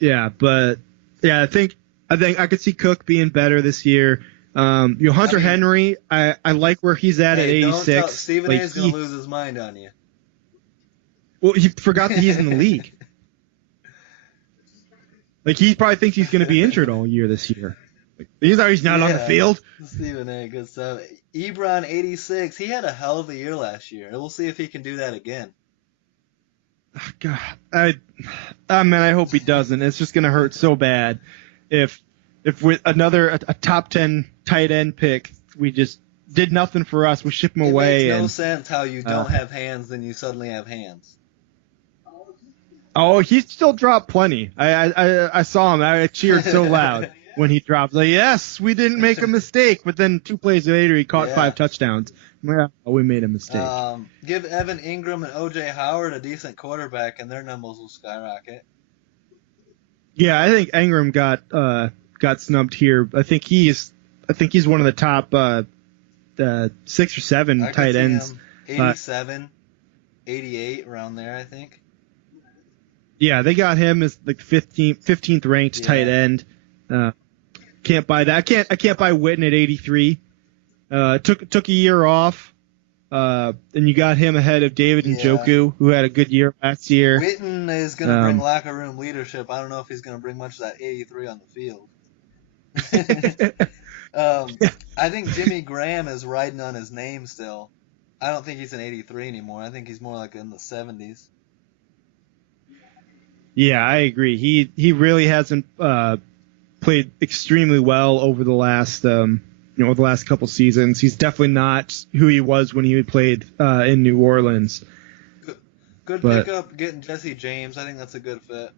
I think I could see Cook being better this year. Hunter Henry, I like where he's at 86. Stephen A. is going to lose his mind on you. Well, he forgot that he's in the league. He probably thinks he's going to be injured all year this year. He's not on the field. Stephen A. Good stuff. Ebron 86. He had a hell of a year last year. We'll see if he can do that again. Oh, God, I hope he doesn't. It's just going to hurt so bad if with a top 10 tight end pick we just did nothing for us. We ship him It away. makes no sense how you don't have hands, then you suddenly have hands. Oh, he still dropped plenty. I saw him. I cheered so loud when he dropped. Like, yes, we didn't make a mistake. But then 2 plays later, he caught 5 touchdowns. Well, we made a mistake. Give Evan Ingram and O.J. Howard a decent quarterback, and their numbers will skyrocket. Yeah, I think Ingram got snubbed here. I think he's one of the top 6 or 7 tight ends. 87, 88, around there, I think. Yeah, they got him as like 15th ranked tight end. Can't buy that. I can't buy Witten at 83. Took a year off. And you got him ahead of David Njoku, who had a good year last year. Witten is going to bring locker room leadership. I don't know if he's going to bring much of that 83 on the field. I think Jimmy Graham is riding on his name still. I don't think he's an 83 anymore. I think he's more like in the 70s. Yeah, I agree. He really hasn't played extremely well over the last couple seasons. He's definitely not who he was when he played in New Orleans. Good pickup getting Jesse James. I think that's a good fit.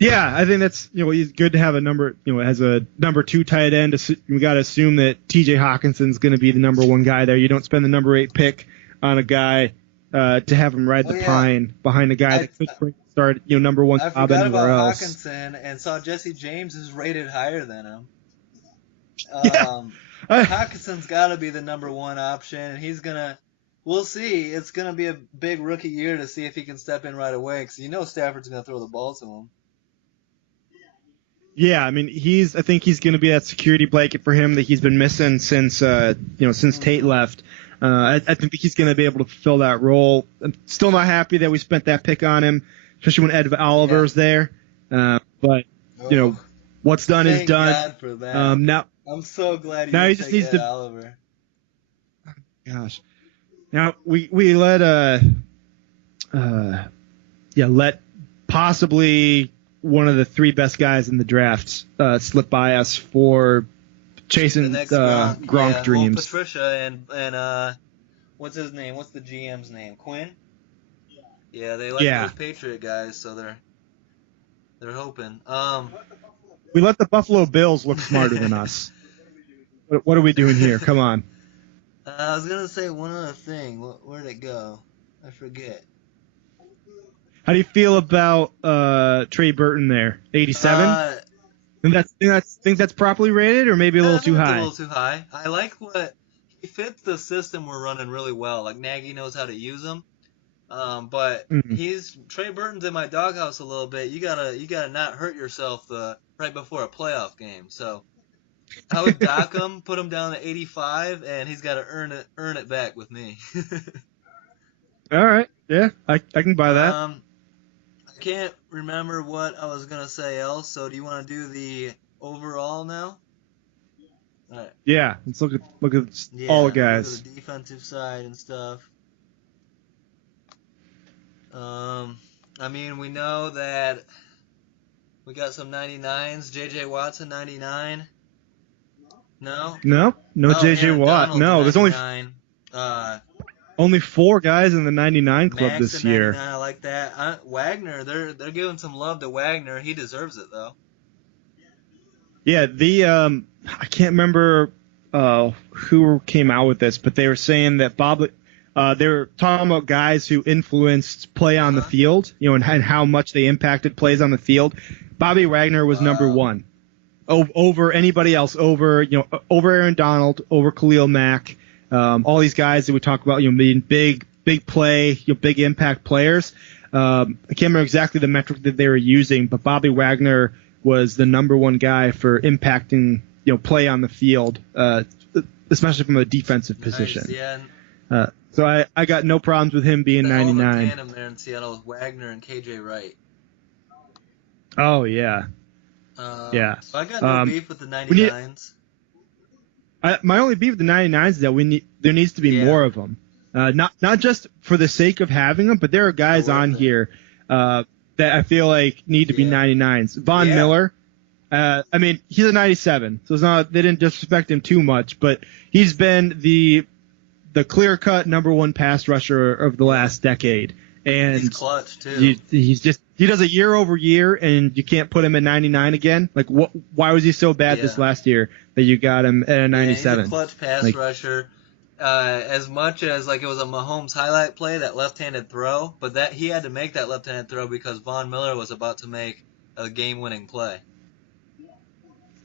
Yeah, I think that's he's good to have a number as a number 2 tight end. We got to assume that T.J. Hawkinson's going to be the number 1 guy there. You don't spend the number 8 pick on a guy to have him ride the pine behind a guy that could start number 1 job anywhere else. I forgot about Hawkinson and saw Jesse James is rated higher than him. Yeah. Hawkinson's got to be the number 1 option, and we'll see. It's going to be a big rookie year to see if he can step in right away, because Stafford's going to throw the ball to him. Yeah, I mean, I think he's going to be that security blanket for him that he's been missing since Tate left. I think he's going to be able to fulfill that role. I'm still not happy that we spent that pick on him, especially when Ed Oliver's there. But what's done is done. God for that. Now I'm so glad you now he just just needs Ed to. Oliver. Gosh, now we let possibly one of the 3 best guys in the draft slip by us for chasing Gronk dreams. Well, Patricia and what's his name? What's the GM's name? Quinn? Yeah, they like those Patriot guys, so they're hoping. We let the Buffalo Bills look smarter than us. What are we doing here? Come on. I was gonna say one other thing. Where'd it go? I forget. How do you feel about Trey Burton there? 87? Think that's properly rated, or maybe a little too high? A little too high. I like he fits the system we're running really well. Like Nagy knows how to use him. But Trey Burton's in my doghouse a little bit. You gotta not hurt yourself right before a playoff game. So I would dock him, put him down to 85, and he's got to earn it back with me. All right, yeah, I can buy that. I can't remember what I was gonna say else. So do you want to do the overall now? All right. Yeah, let's look at all the guys. Look at the defensive side and stuff. I mean, we know that we got some 99s. J.J. Watson 99. No, J.J. Watt. No, there's only 4 guys in the 99 club Max this year. 99, I like that. Wagner, they're giving some love to Wagner. He deserves it though. Yeah, I can't remember who came out with this, but they were saying that they were talking about guys who influenced play on the field, and how much they impacted plays on the field. Bobby Wagner was number 1 over anybody else, over Aaron Donald, over Khalil Mack, all these guys that we talk about, being big play, big impact players. I can't remember exactly the metric that they were using, but Bobby Wagner was the number 1 guy for impacting, play on the field, especially from a defensive position. Yeah. So I got no problems with him being 99. Tandem there in Seattle with Wagner and KJ Wright. Oh yeah. So I got no beef with the 99s. My only beef with the 99s is that there needs to be more of them. Not just for the sake of having them, but there are guys on here that I feel like need to be 99s. Von Miller, I mean, he's a 97, so it's not, they didn't disrespect him too much, but he's been the clear-cut number one pass rusher of the last decade. And he's clutch, too. He does a year over year, and you can't put him at 99 again. Like, why was he so bad this last year that you got him at a 97? Yeah, he's a clutch pass rusher. As much as like it was a Mahomes highlight play, that left-handed throw, but that he had to make that left-handed throw because Von Miller was about to make a game-winning play.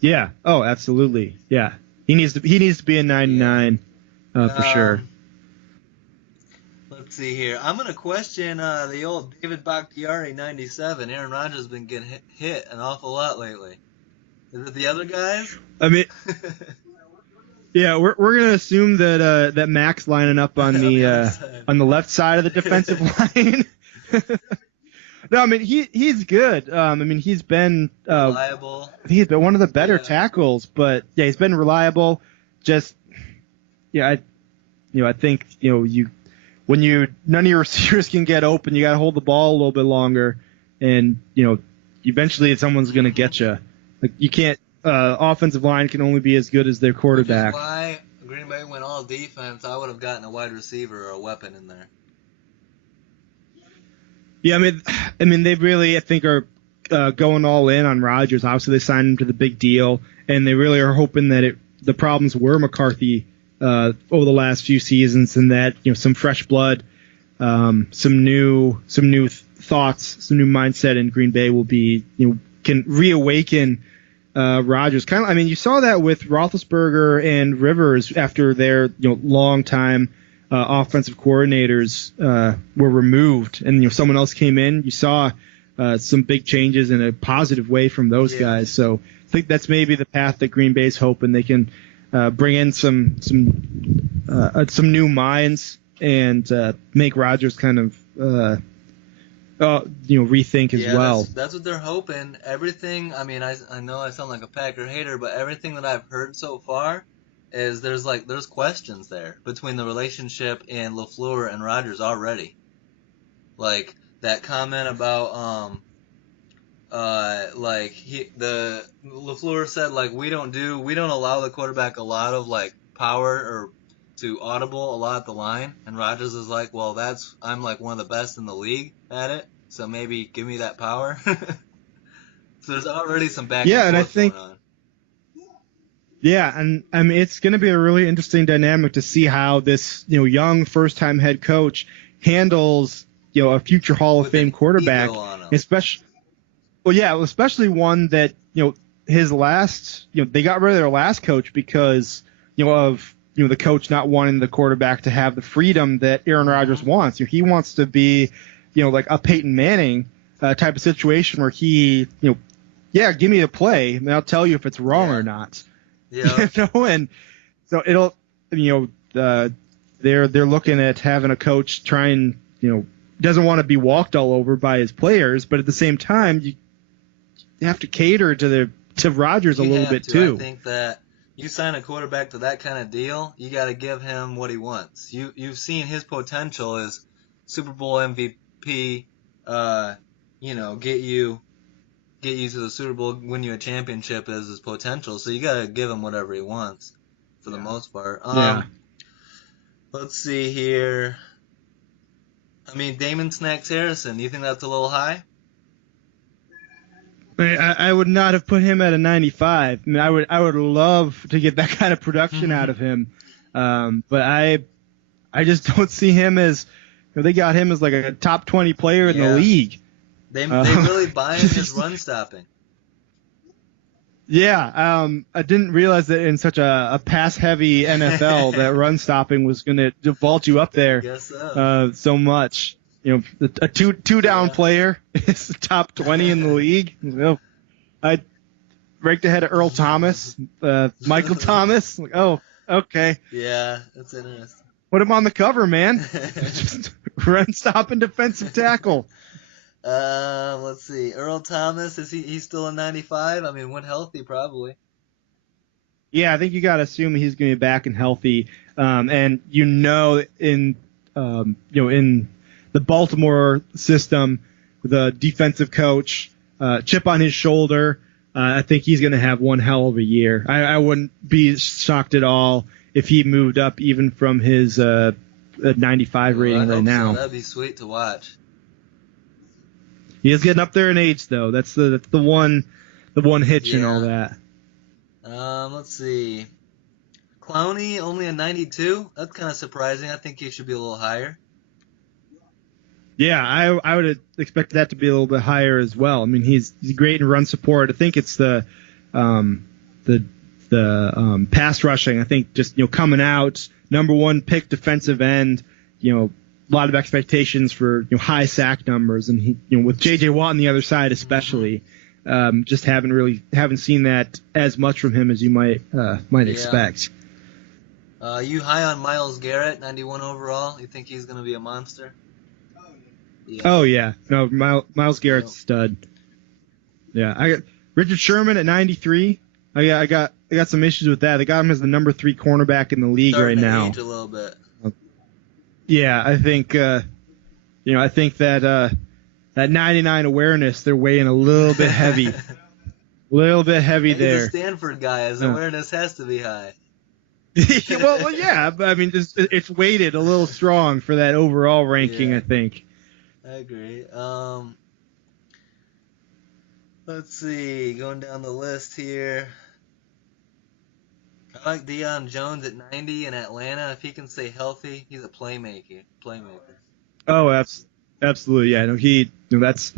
Yeah. Oh, absolutely. Yeah. He needs to be a 99 for sure. Let's see here. I'm gonna question the old David Bakhtiari 97. Aaron Rodgers has been getting hit an awful lot lately. Is it the other guys? I mean. Yeah, we're gonna assume that Mac's lining up on the left side of the defensive line. No, I mean he's good. I mean he's been reliable. He's been one of the better tackles, but yeah, he's been reliable. Just I think when none of your receivers can get open, you gotta hold the ball a little bit longer, and eventually someone's gonna get you. Like you can't. Offensive line can only be as good as their quarterback. Which is why Green Bay went all defense. I would have gotten a wide receiver or a weapon in there. Yeah, I mean, they really, I think, are going all in on Rodgers. Obviously, they signed him to the big deal, and they really are hoping that the problems were McCarthy over the last few seasons, and that some fresh blood, some new thoughts, some new mindset in Green Bay will be can reawaken. Rodgers kind of. I mean, you saw that with Roethlisberger and Rivers after their long time offensive coordinators were removed, and someone else came in. You saw some big changes in a positive way from those guys. So I think that's maybe the path that Green Bay's hoping they can bring in some new minds and make Rodgers kind of. Rethink as well. That's what they're hoping. Everything, I mean, I know I sound like a Packer hater, but everything that I've heard so far is there's questions there between the relationship and LaFleur and Rodgers already. Like that comment about LaFleur said like we don't allow the quarterback a lot of like power or to audible a lot at the line, and Rodgers is like, well, I'm like one of the best in the league at it, so maybe give me that power. So there's already some back and forth going on. Yeah, and I mean it's going to be a really interesting dynamic to see how this young first-time head coach handles a future Hall of Fame quarterback, especially one that his last they got rid of their last coach because of the coach not wanting the quarterback to have the freedom that Aaron Rodgers wants. He wants to be, like a Peyton Manning type of situation where he, give me a play and I'll tell you if it's wrong or not. Yeah. And so it'll, they're looking at having a coach try and, doesn't want to be walked all over by his players, but at the same time, you have to cater to Rodgers a little bit too. I think that. You sign a quarterback to that kind of deal, you got to give him what he wants. You've seen his potential as Super Bowl MVP, get you to the Super Bowl, win you a championship as his potential. So you got to give him whatever he wants for the most part. Let's see here. I mean, Damon Snacks Harrison, do you think that's a little high? I would not have put him at a 95. I mean, I would love to get that kind of production out of him, but I just don't see him as they got him as like a top 20 player in the league. They really buy in his run stopping. Yeah, I didn't realize that in such a pass-heavy NFL that run stopping was going to vault you up there so much. A two-down player is the top 20 in the league. I ranked ahead of Earl Thomas, Michael Thomas. Like, oh, okay. Yeah, that's interesting. Put him on the cover, man. Just run-stopping defensive tackle. Let's see. Earl Thomas, is he's still a 95? I mean, when healthy, probably. Yeah, I think you got to assume he's going to be back and healthy. And in the Baltimore system, the defensive coach, chip on his shoulder, I think he's going to have one hell of a year. I wouldn't be shocked at all if he moved up even from his 95 rating right now. So. That'd be sweet to watch. He is getting up there in age, though. That's the one hitch and all that. Let's see. Clowney only a 92. That's kind of surprising. I think he should be a little higher. Yeah, I would expect that to be a little bit higher as well. I mean, he's great in run support. I think it's the pass rushing. I think just coming out number one pick defensive end. A lot of expectations for high sack numbers, and he with J.J. Watt on the other side especially, just haven't seen that as much from him as you might expect. You high on Myles Garrett, 91 overall? You think he's going to be a monster? Yeah. Oh yeah, no, Myles Garrett's a stud. Yeah, I got Richard Sherman at 93. I got some issues with that. They got him as the number 3 cornerback in the league right now. Age a little bit. Yeah, I think that 99 awareness they're weighing a little bit heavy. He's there. A Stanford guy. His awareness has to be high. well, yeah, but I mean, it's weighted a little strong for that overall ranking, I think. I agree. Let's see. Going down the list here. I like Deion Jones at 90 in Atlanta. If he can stay healthy, he's a playmaker. Oh, absolutely. Yeah, no, that's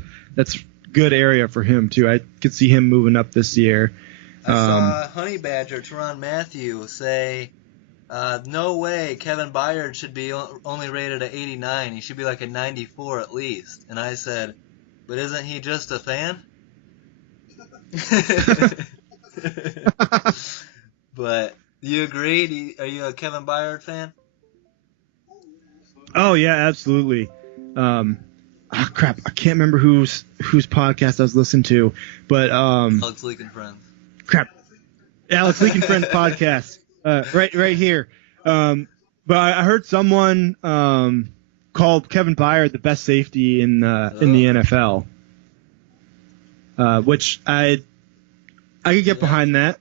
good area for him too. I could see him moving up this year. I saw Honey Badger Teron Matthew say, no way Kevin Byard should be only rated at 89. He should be like a 94 at least. And I said, but isn't he just a fan? But do you agree? Are you a Kevin Byard fan? Oh yeah, absolutely. Crap, I can't remember whose podcast I was listening to, but Alex Leak and Friends. Crap, Alex Leak and Friends podcast, right here. But I heard someone called Kevin Byard the best safety in the NFL, which I could get behind that.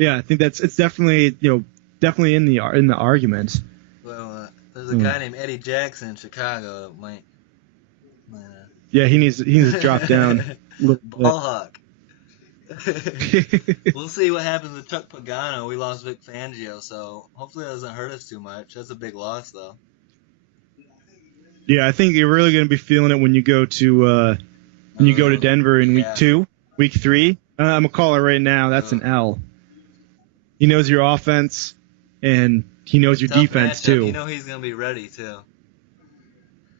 Yeah, I think it's definitely in the argument. Well, there's a guy named Eddie Jackson in Chicago that might. Yeah, he needs to drop down. Ball hawk. We'll see what happens with Chuck Pagano. We lost Vic Fangio, so hopefully that doesn't hurt us too much. That's a big loss, though. Yeah, I think you're really going to be feeling it when you go to Denver in week 3. I'm gonna call it right now. That's an L. He knows your offense, and he knows your defense too. You know he's gonna be ready too.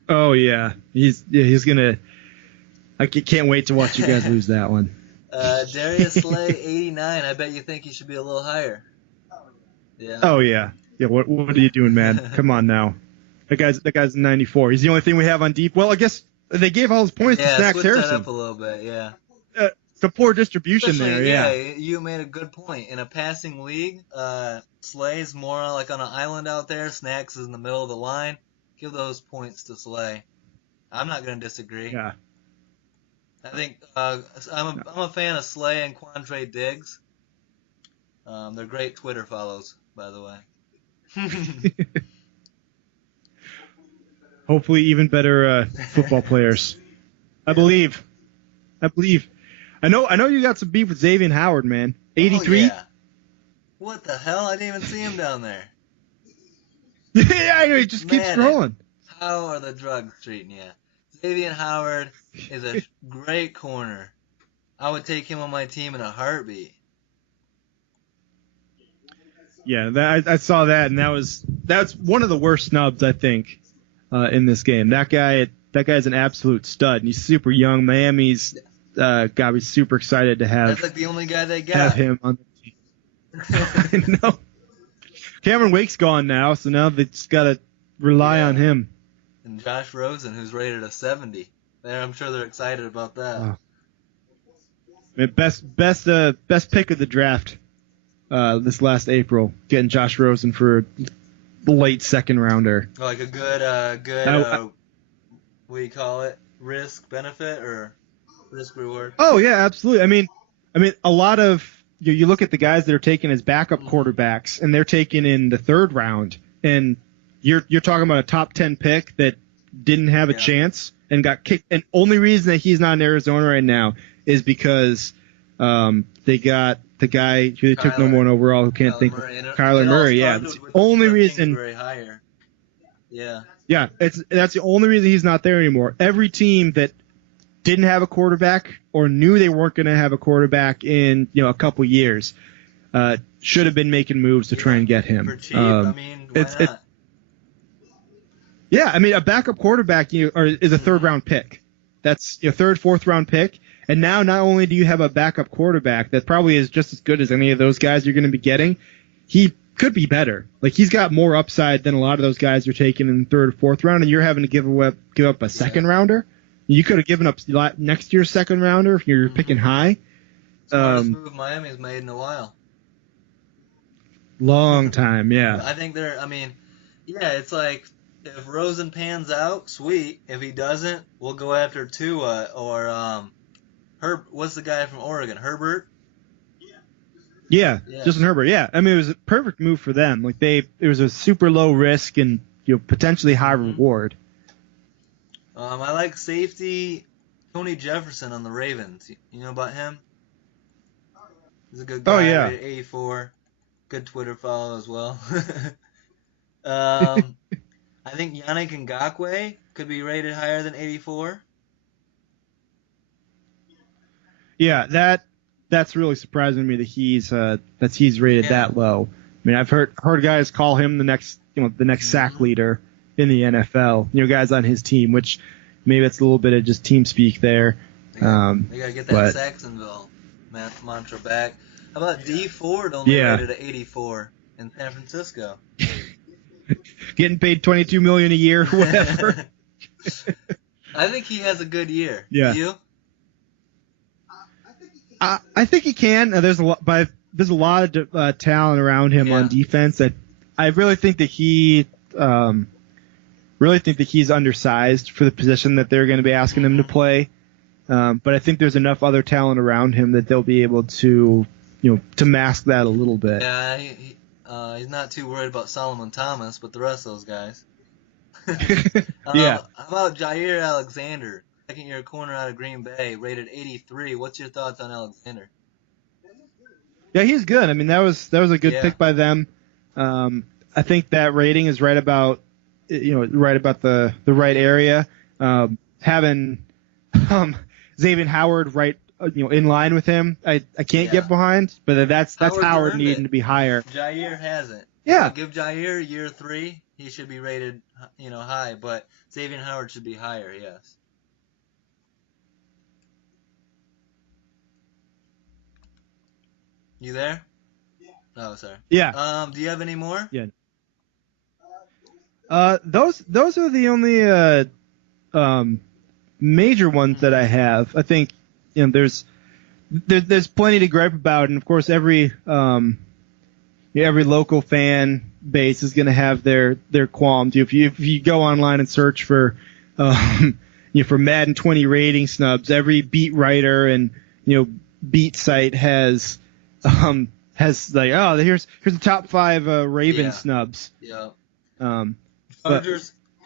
Oh yeah, he's gonna. I can't wait to watch you guys lose that one. Darius Slay, 89. I bet you think he should be a little higher. Yeah. Oh yeah. What are you doing, man? Come on now. That guy's 94. He's the only thing we have on deep. Well, I guess they gave all his points to Snacks Harrison. That up a little bit, yeah. The poor distribution there, yeah. You made a good point. In a passing league, Slay's more like on an island out there. Snacks is in the middle of the line. Give those points to Slay. I'm not going to disagree. Yeah. I think I'm a fan of Slay and Quandre Diggs. They're great Twitter follows, by the way. Hopefully, even better football players. I believe. I know you got some beef with Xavier Howard, man. 83. Oh, yeah. What the hell? I didn't even see him down there. Yeah, he just keeps scrolling. How are the drugs treating you? Xavier Howard is a great corner. I would take him on my team in a heartbeat. Yeah, I saw that, and that's one of the worst snubs I think in this game. That guy's an absolute stud, and he's super young. Miami's got to be super excited to have. That's like the only guy they got. Have him on the team. I know. Cameron Wake's gone now, so now they just got to rely on him. And Josh Rosen, who's rated a 70. I'm sure they're excited about that. Oh. Best pick of the draft this last April, getting Josh Rosen for the late second rounder. Like a good what do you call it? Risk benefit or risk reward? Oh yeah, absolutely. I mean, I mean, a lot of you look at the guys that are taken as backup quarterbacks, and they're taken in the third round, and you're talking about a top 10 pick that didn't have a chance and got kicked. And only reason that he's not in Arizona right now is because they got the guy who they took number 1 overall, who can't think of Kyler Murray. Yeah, it's the only reason. Very higher. Yeah. Yeah, that's the only reason he's not there anymore. Every team that didn't have a quarterback or knew they weren't going to have a quarterback in a couple years should have been making moves to try and get him. For cheap, I mean, why not? Yeah, I mean, a backup quarterback is a third-round pick. That's your third, fourth-round pick. And now not only do you have a backup quarterback that probably is just as good as any of those guys you're going to be getting, he could be better. Like, he's got more upside than a lot of those guys you're taking in the third or fourth round, and you're having to give up a second-rounder. You could have given up next year's second-rounder if you're picking high. Smartest move Miami's made in a while. Long time, yeah. I think it's like, if Rosen pans out, sweet. If he doesn't, we'll go after Tua or what's the guy from Oregon? Herbert? Yeah, Justin Herbert. Yeah, I mean, it was a perfect move for them. Like it was a super low risk and potentially high reward. I like safety Tony Jefferson on the Ravens. You know about him? He's a good guy. Oh yeah. 84. Good Twitter follow as well. I think Yannick Ngakoue could be rated higher than 84. Yeah, that's really surprising to me that he's rated that low. I mean, I've heard guys call him the next sack leader in the NFL. Guys on his team, which maybe it's a little bit of just team speak there. They gotta get that Saxonville mantra back. How about D Ford only rated at 84 in San Francisco? Getting paid $22 million a year or whatever. I think he has a good year. Yeah. You? I think he can. There's a lot of talent around him on defense. I really think that he's undersized for the position that they're going to be asking him to play. But I think there's enough other talent around him that they'll be able to mask that a little bit. Yeah, he's not too worried about Solomon Thomas, but the rest of those guys. Yeah. How about Jair Alexander, second-year corner out of Green Bay, rated 83? What's your thoughts on Alexander? Yeah, he's good. I mean, that was a good pick by them. I think that rating is right about the right area. Having Xavier Howard in line with him, I can't get behind, but that's Howard needing to be higher. Jair hasn't. Yeah. Give Jair year 3, he should be rated high, but Xavier Howard should be higher. Yes. You there? Oh, sorry. Yeah. Do you have any more? Yeah. Those are the only major ones that I have. I think there's plenty to gripe about, and of course every local fan base is going to have their qualms. If you go online and search for for Madden 20 rating snubs, every beat writer and beat site has here's the top 5 Raven snubs. Yeah. But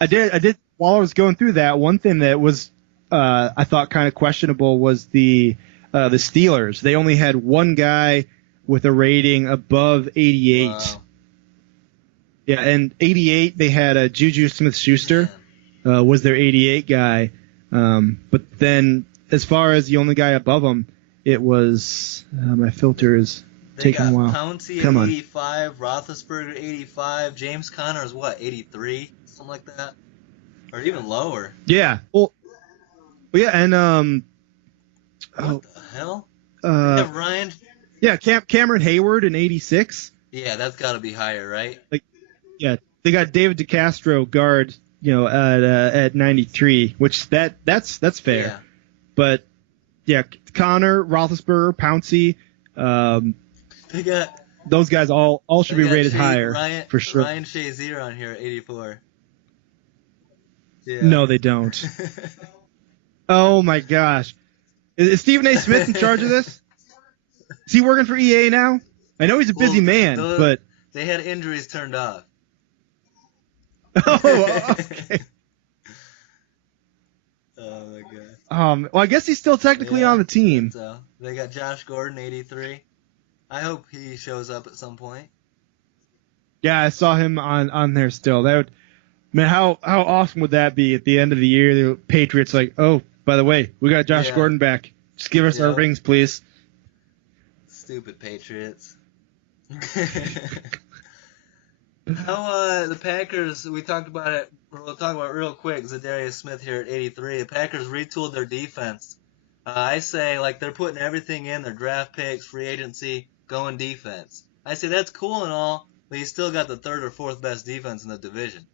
I did while I was going through that, one thing that was I thought kind of questionable was the Steelers. They only had one guy with a rating above 88. Wow. Yeah, and 88 they had Juju Smith-Schuster was their 88 guy. But then as far as the only guy above him, it was my filter is taking a while. Pouncey at 85, Roethlisberger 85, James Conner is 83, something like that, or even lower. Yeah. Well, yeah, and what the hell? Ryan. Yeah, Cameron Hayward in 86. Yeah, that's got to be higher, right? Yeah, they got David DeCastro guard, at 93, which that's fair. Yeah. But yeah, Connor, Roethlisberger, Pouncey, they got those guys all should be rated higher for sure. Ryan Shazier on here at 84. Yeah. No, they don't. Oh my gosh, is Stephen A. Smith in charge of this? Is he working for EA now? I know he's a busy Well, man, but they had injuries turned off. oh, okay. Oh my god. Well, I guess he's still technically Yeah, on the I think team. so. They got Josh Gordon, 83. I hope he shows up at some point. Yeah, I saw him on there still. That would, man, how awesome would that be at the end of the year? The Patriots like, oh, by the way, we got Josh Yeah. Gordon back. Just give us our Yep. rings, please. Stupid Patriots. How the Packers? We talked about it. We'll talk about it real quick. Zadarius Smith here at 83. The Packers retooled their defense. I say like they're putting everything in their draft picks, free agency, going defense. I say that's cool and all, but you still got the third or fourth best defense in the division.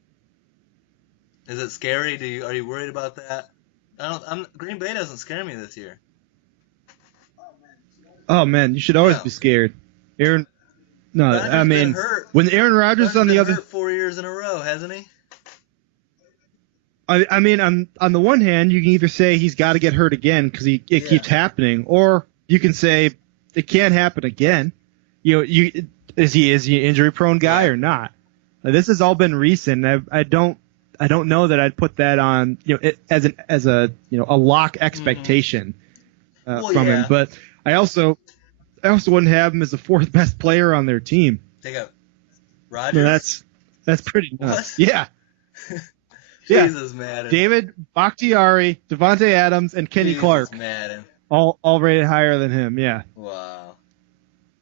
Is it scary? Are you worried about that? Green Bay doesn't scare me this year. Oh man, you should always No, be scared. Aaron, no, I Rodgers been mean hurt. when Aaron Rodgers Rodgers on been the other, hurt 4 years in a row, hasn't he? I mean on the one hand, you can either say he's got to get hurt again because it Yeah. keeps happening, or you can say it can't happen again. Is he an injury prone guy Yeah. or not? This has all been recent. I don't know that I'd put that on as a a lock expectation Well, from him. yeah. But I also wouldn't have him as the fourth best player on their team. They got No, Rodgers. that's pretty nuts. What? Yeah. Yeah. Jesus, Madden. David Bakhtiari, Devontae Adams, and Kenny Jesus, Clark Madden. all rated higher than him. Yeah. Wow.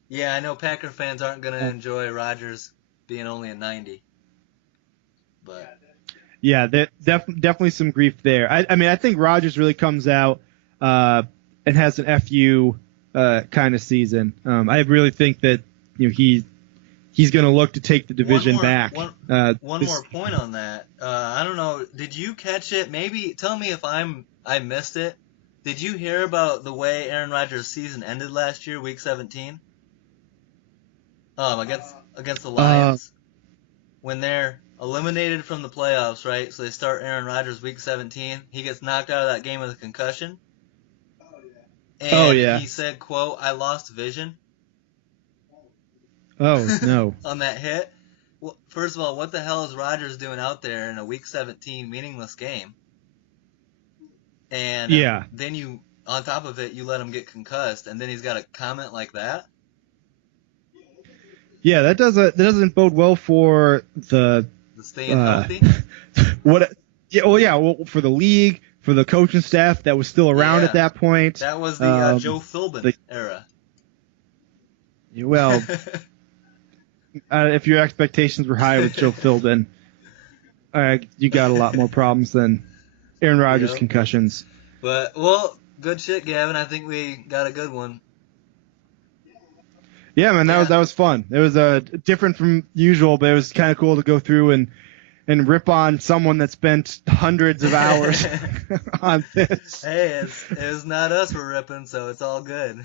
Yeah, I know Packer fans aren't going to enjoy Rodgers being only a 90. But Yeah, definitely some grief there. I mean, I think Rodgers really comes out and has an FU kind of season. I really think that he's going to look to take the division back. One more point on that. I don't know. Did you catch it? Maybe tell me if I missed it. Did you hear about the way Aaron Rodgers' season ended last year, Week 17? Against the Lions, when they're eliminated from the playoffs, right? So they start Aaron Rodgers Week 17. He gets knocked out of that game with a concussion. And he said, "quote I lost vision." Oh no! On that hit. Well, first of all, what the hell is Rodgers doing out there in a Week 17 meaningless game? And then you, on top of it, you let him get concussed, and then he's got a comment like that. Yeah, that doesn't bode well for the staying healthy. What? Yeah, well, for the league, for the coaching staff that was still around at that point. That was the Joe Philbin era. Well, if your expectations were high with Joe Philbin, you got a lot more problems than Aaron Rodgers concussions. But well, good shit, Gavin. I think we got a good one. Yeah, man, that was fun. It was different from usual, but it was kind of cool to go through and rip on someone that spent hundreds of hours on this. Hey, it's not us we're ripping, so it's all good.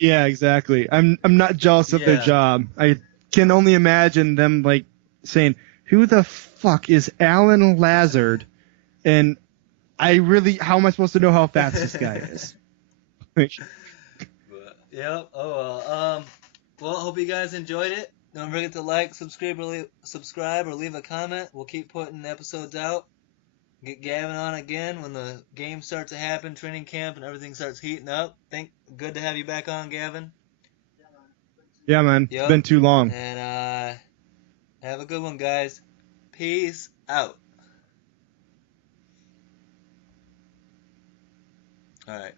Yeah, exactly. I'm not jealous of their job. I can only imagine them like saying, "Who the fuck is Alan Lazard?" And how am I supposed to know how fast this guy is? Yep. Oh well. Well, hope you guys enjoyed it. Don't forget to like, subscribe, or leave a comment. We'll keep putting episodes out. Get Gavin on again when the games start to happen, training camp, and everything starts heating up. Good to have you back on, Gavin. Yeah, man. It's been too long. And have a good one, guys. Peace out. All right.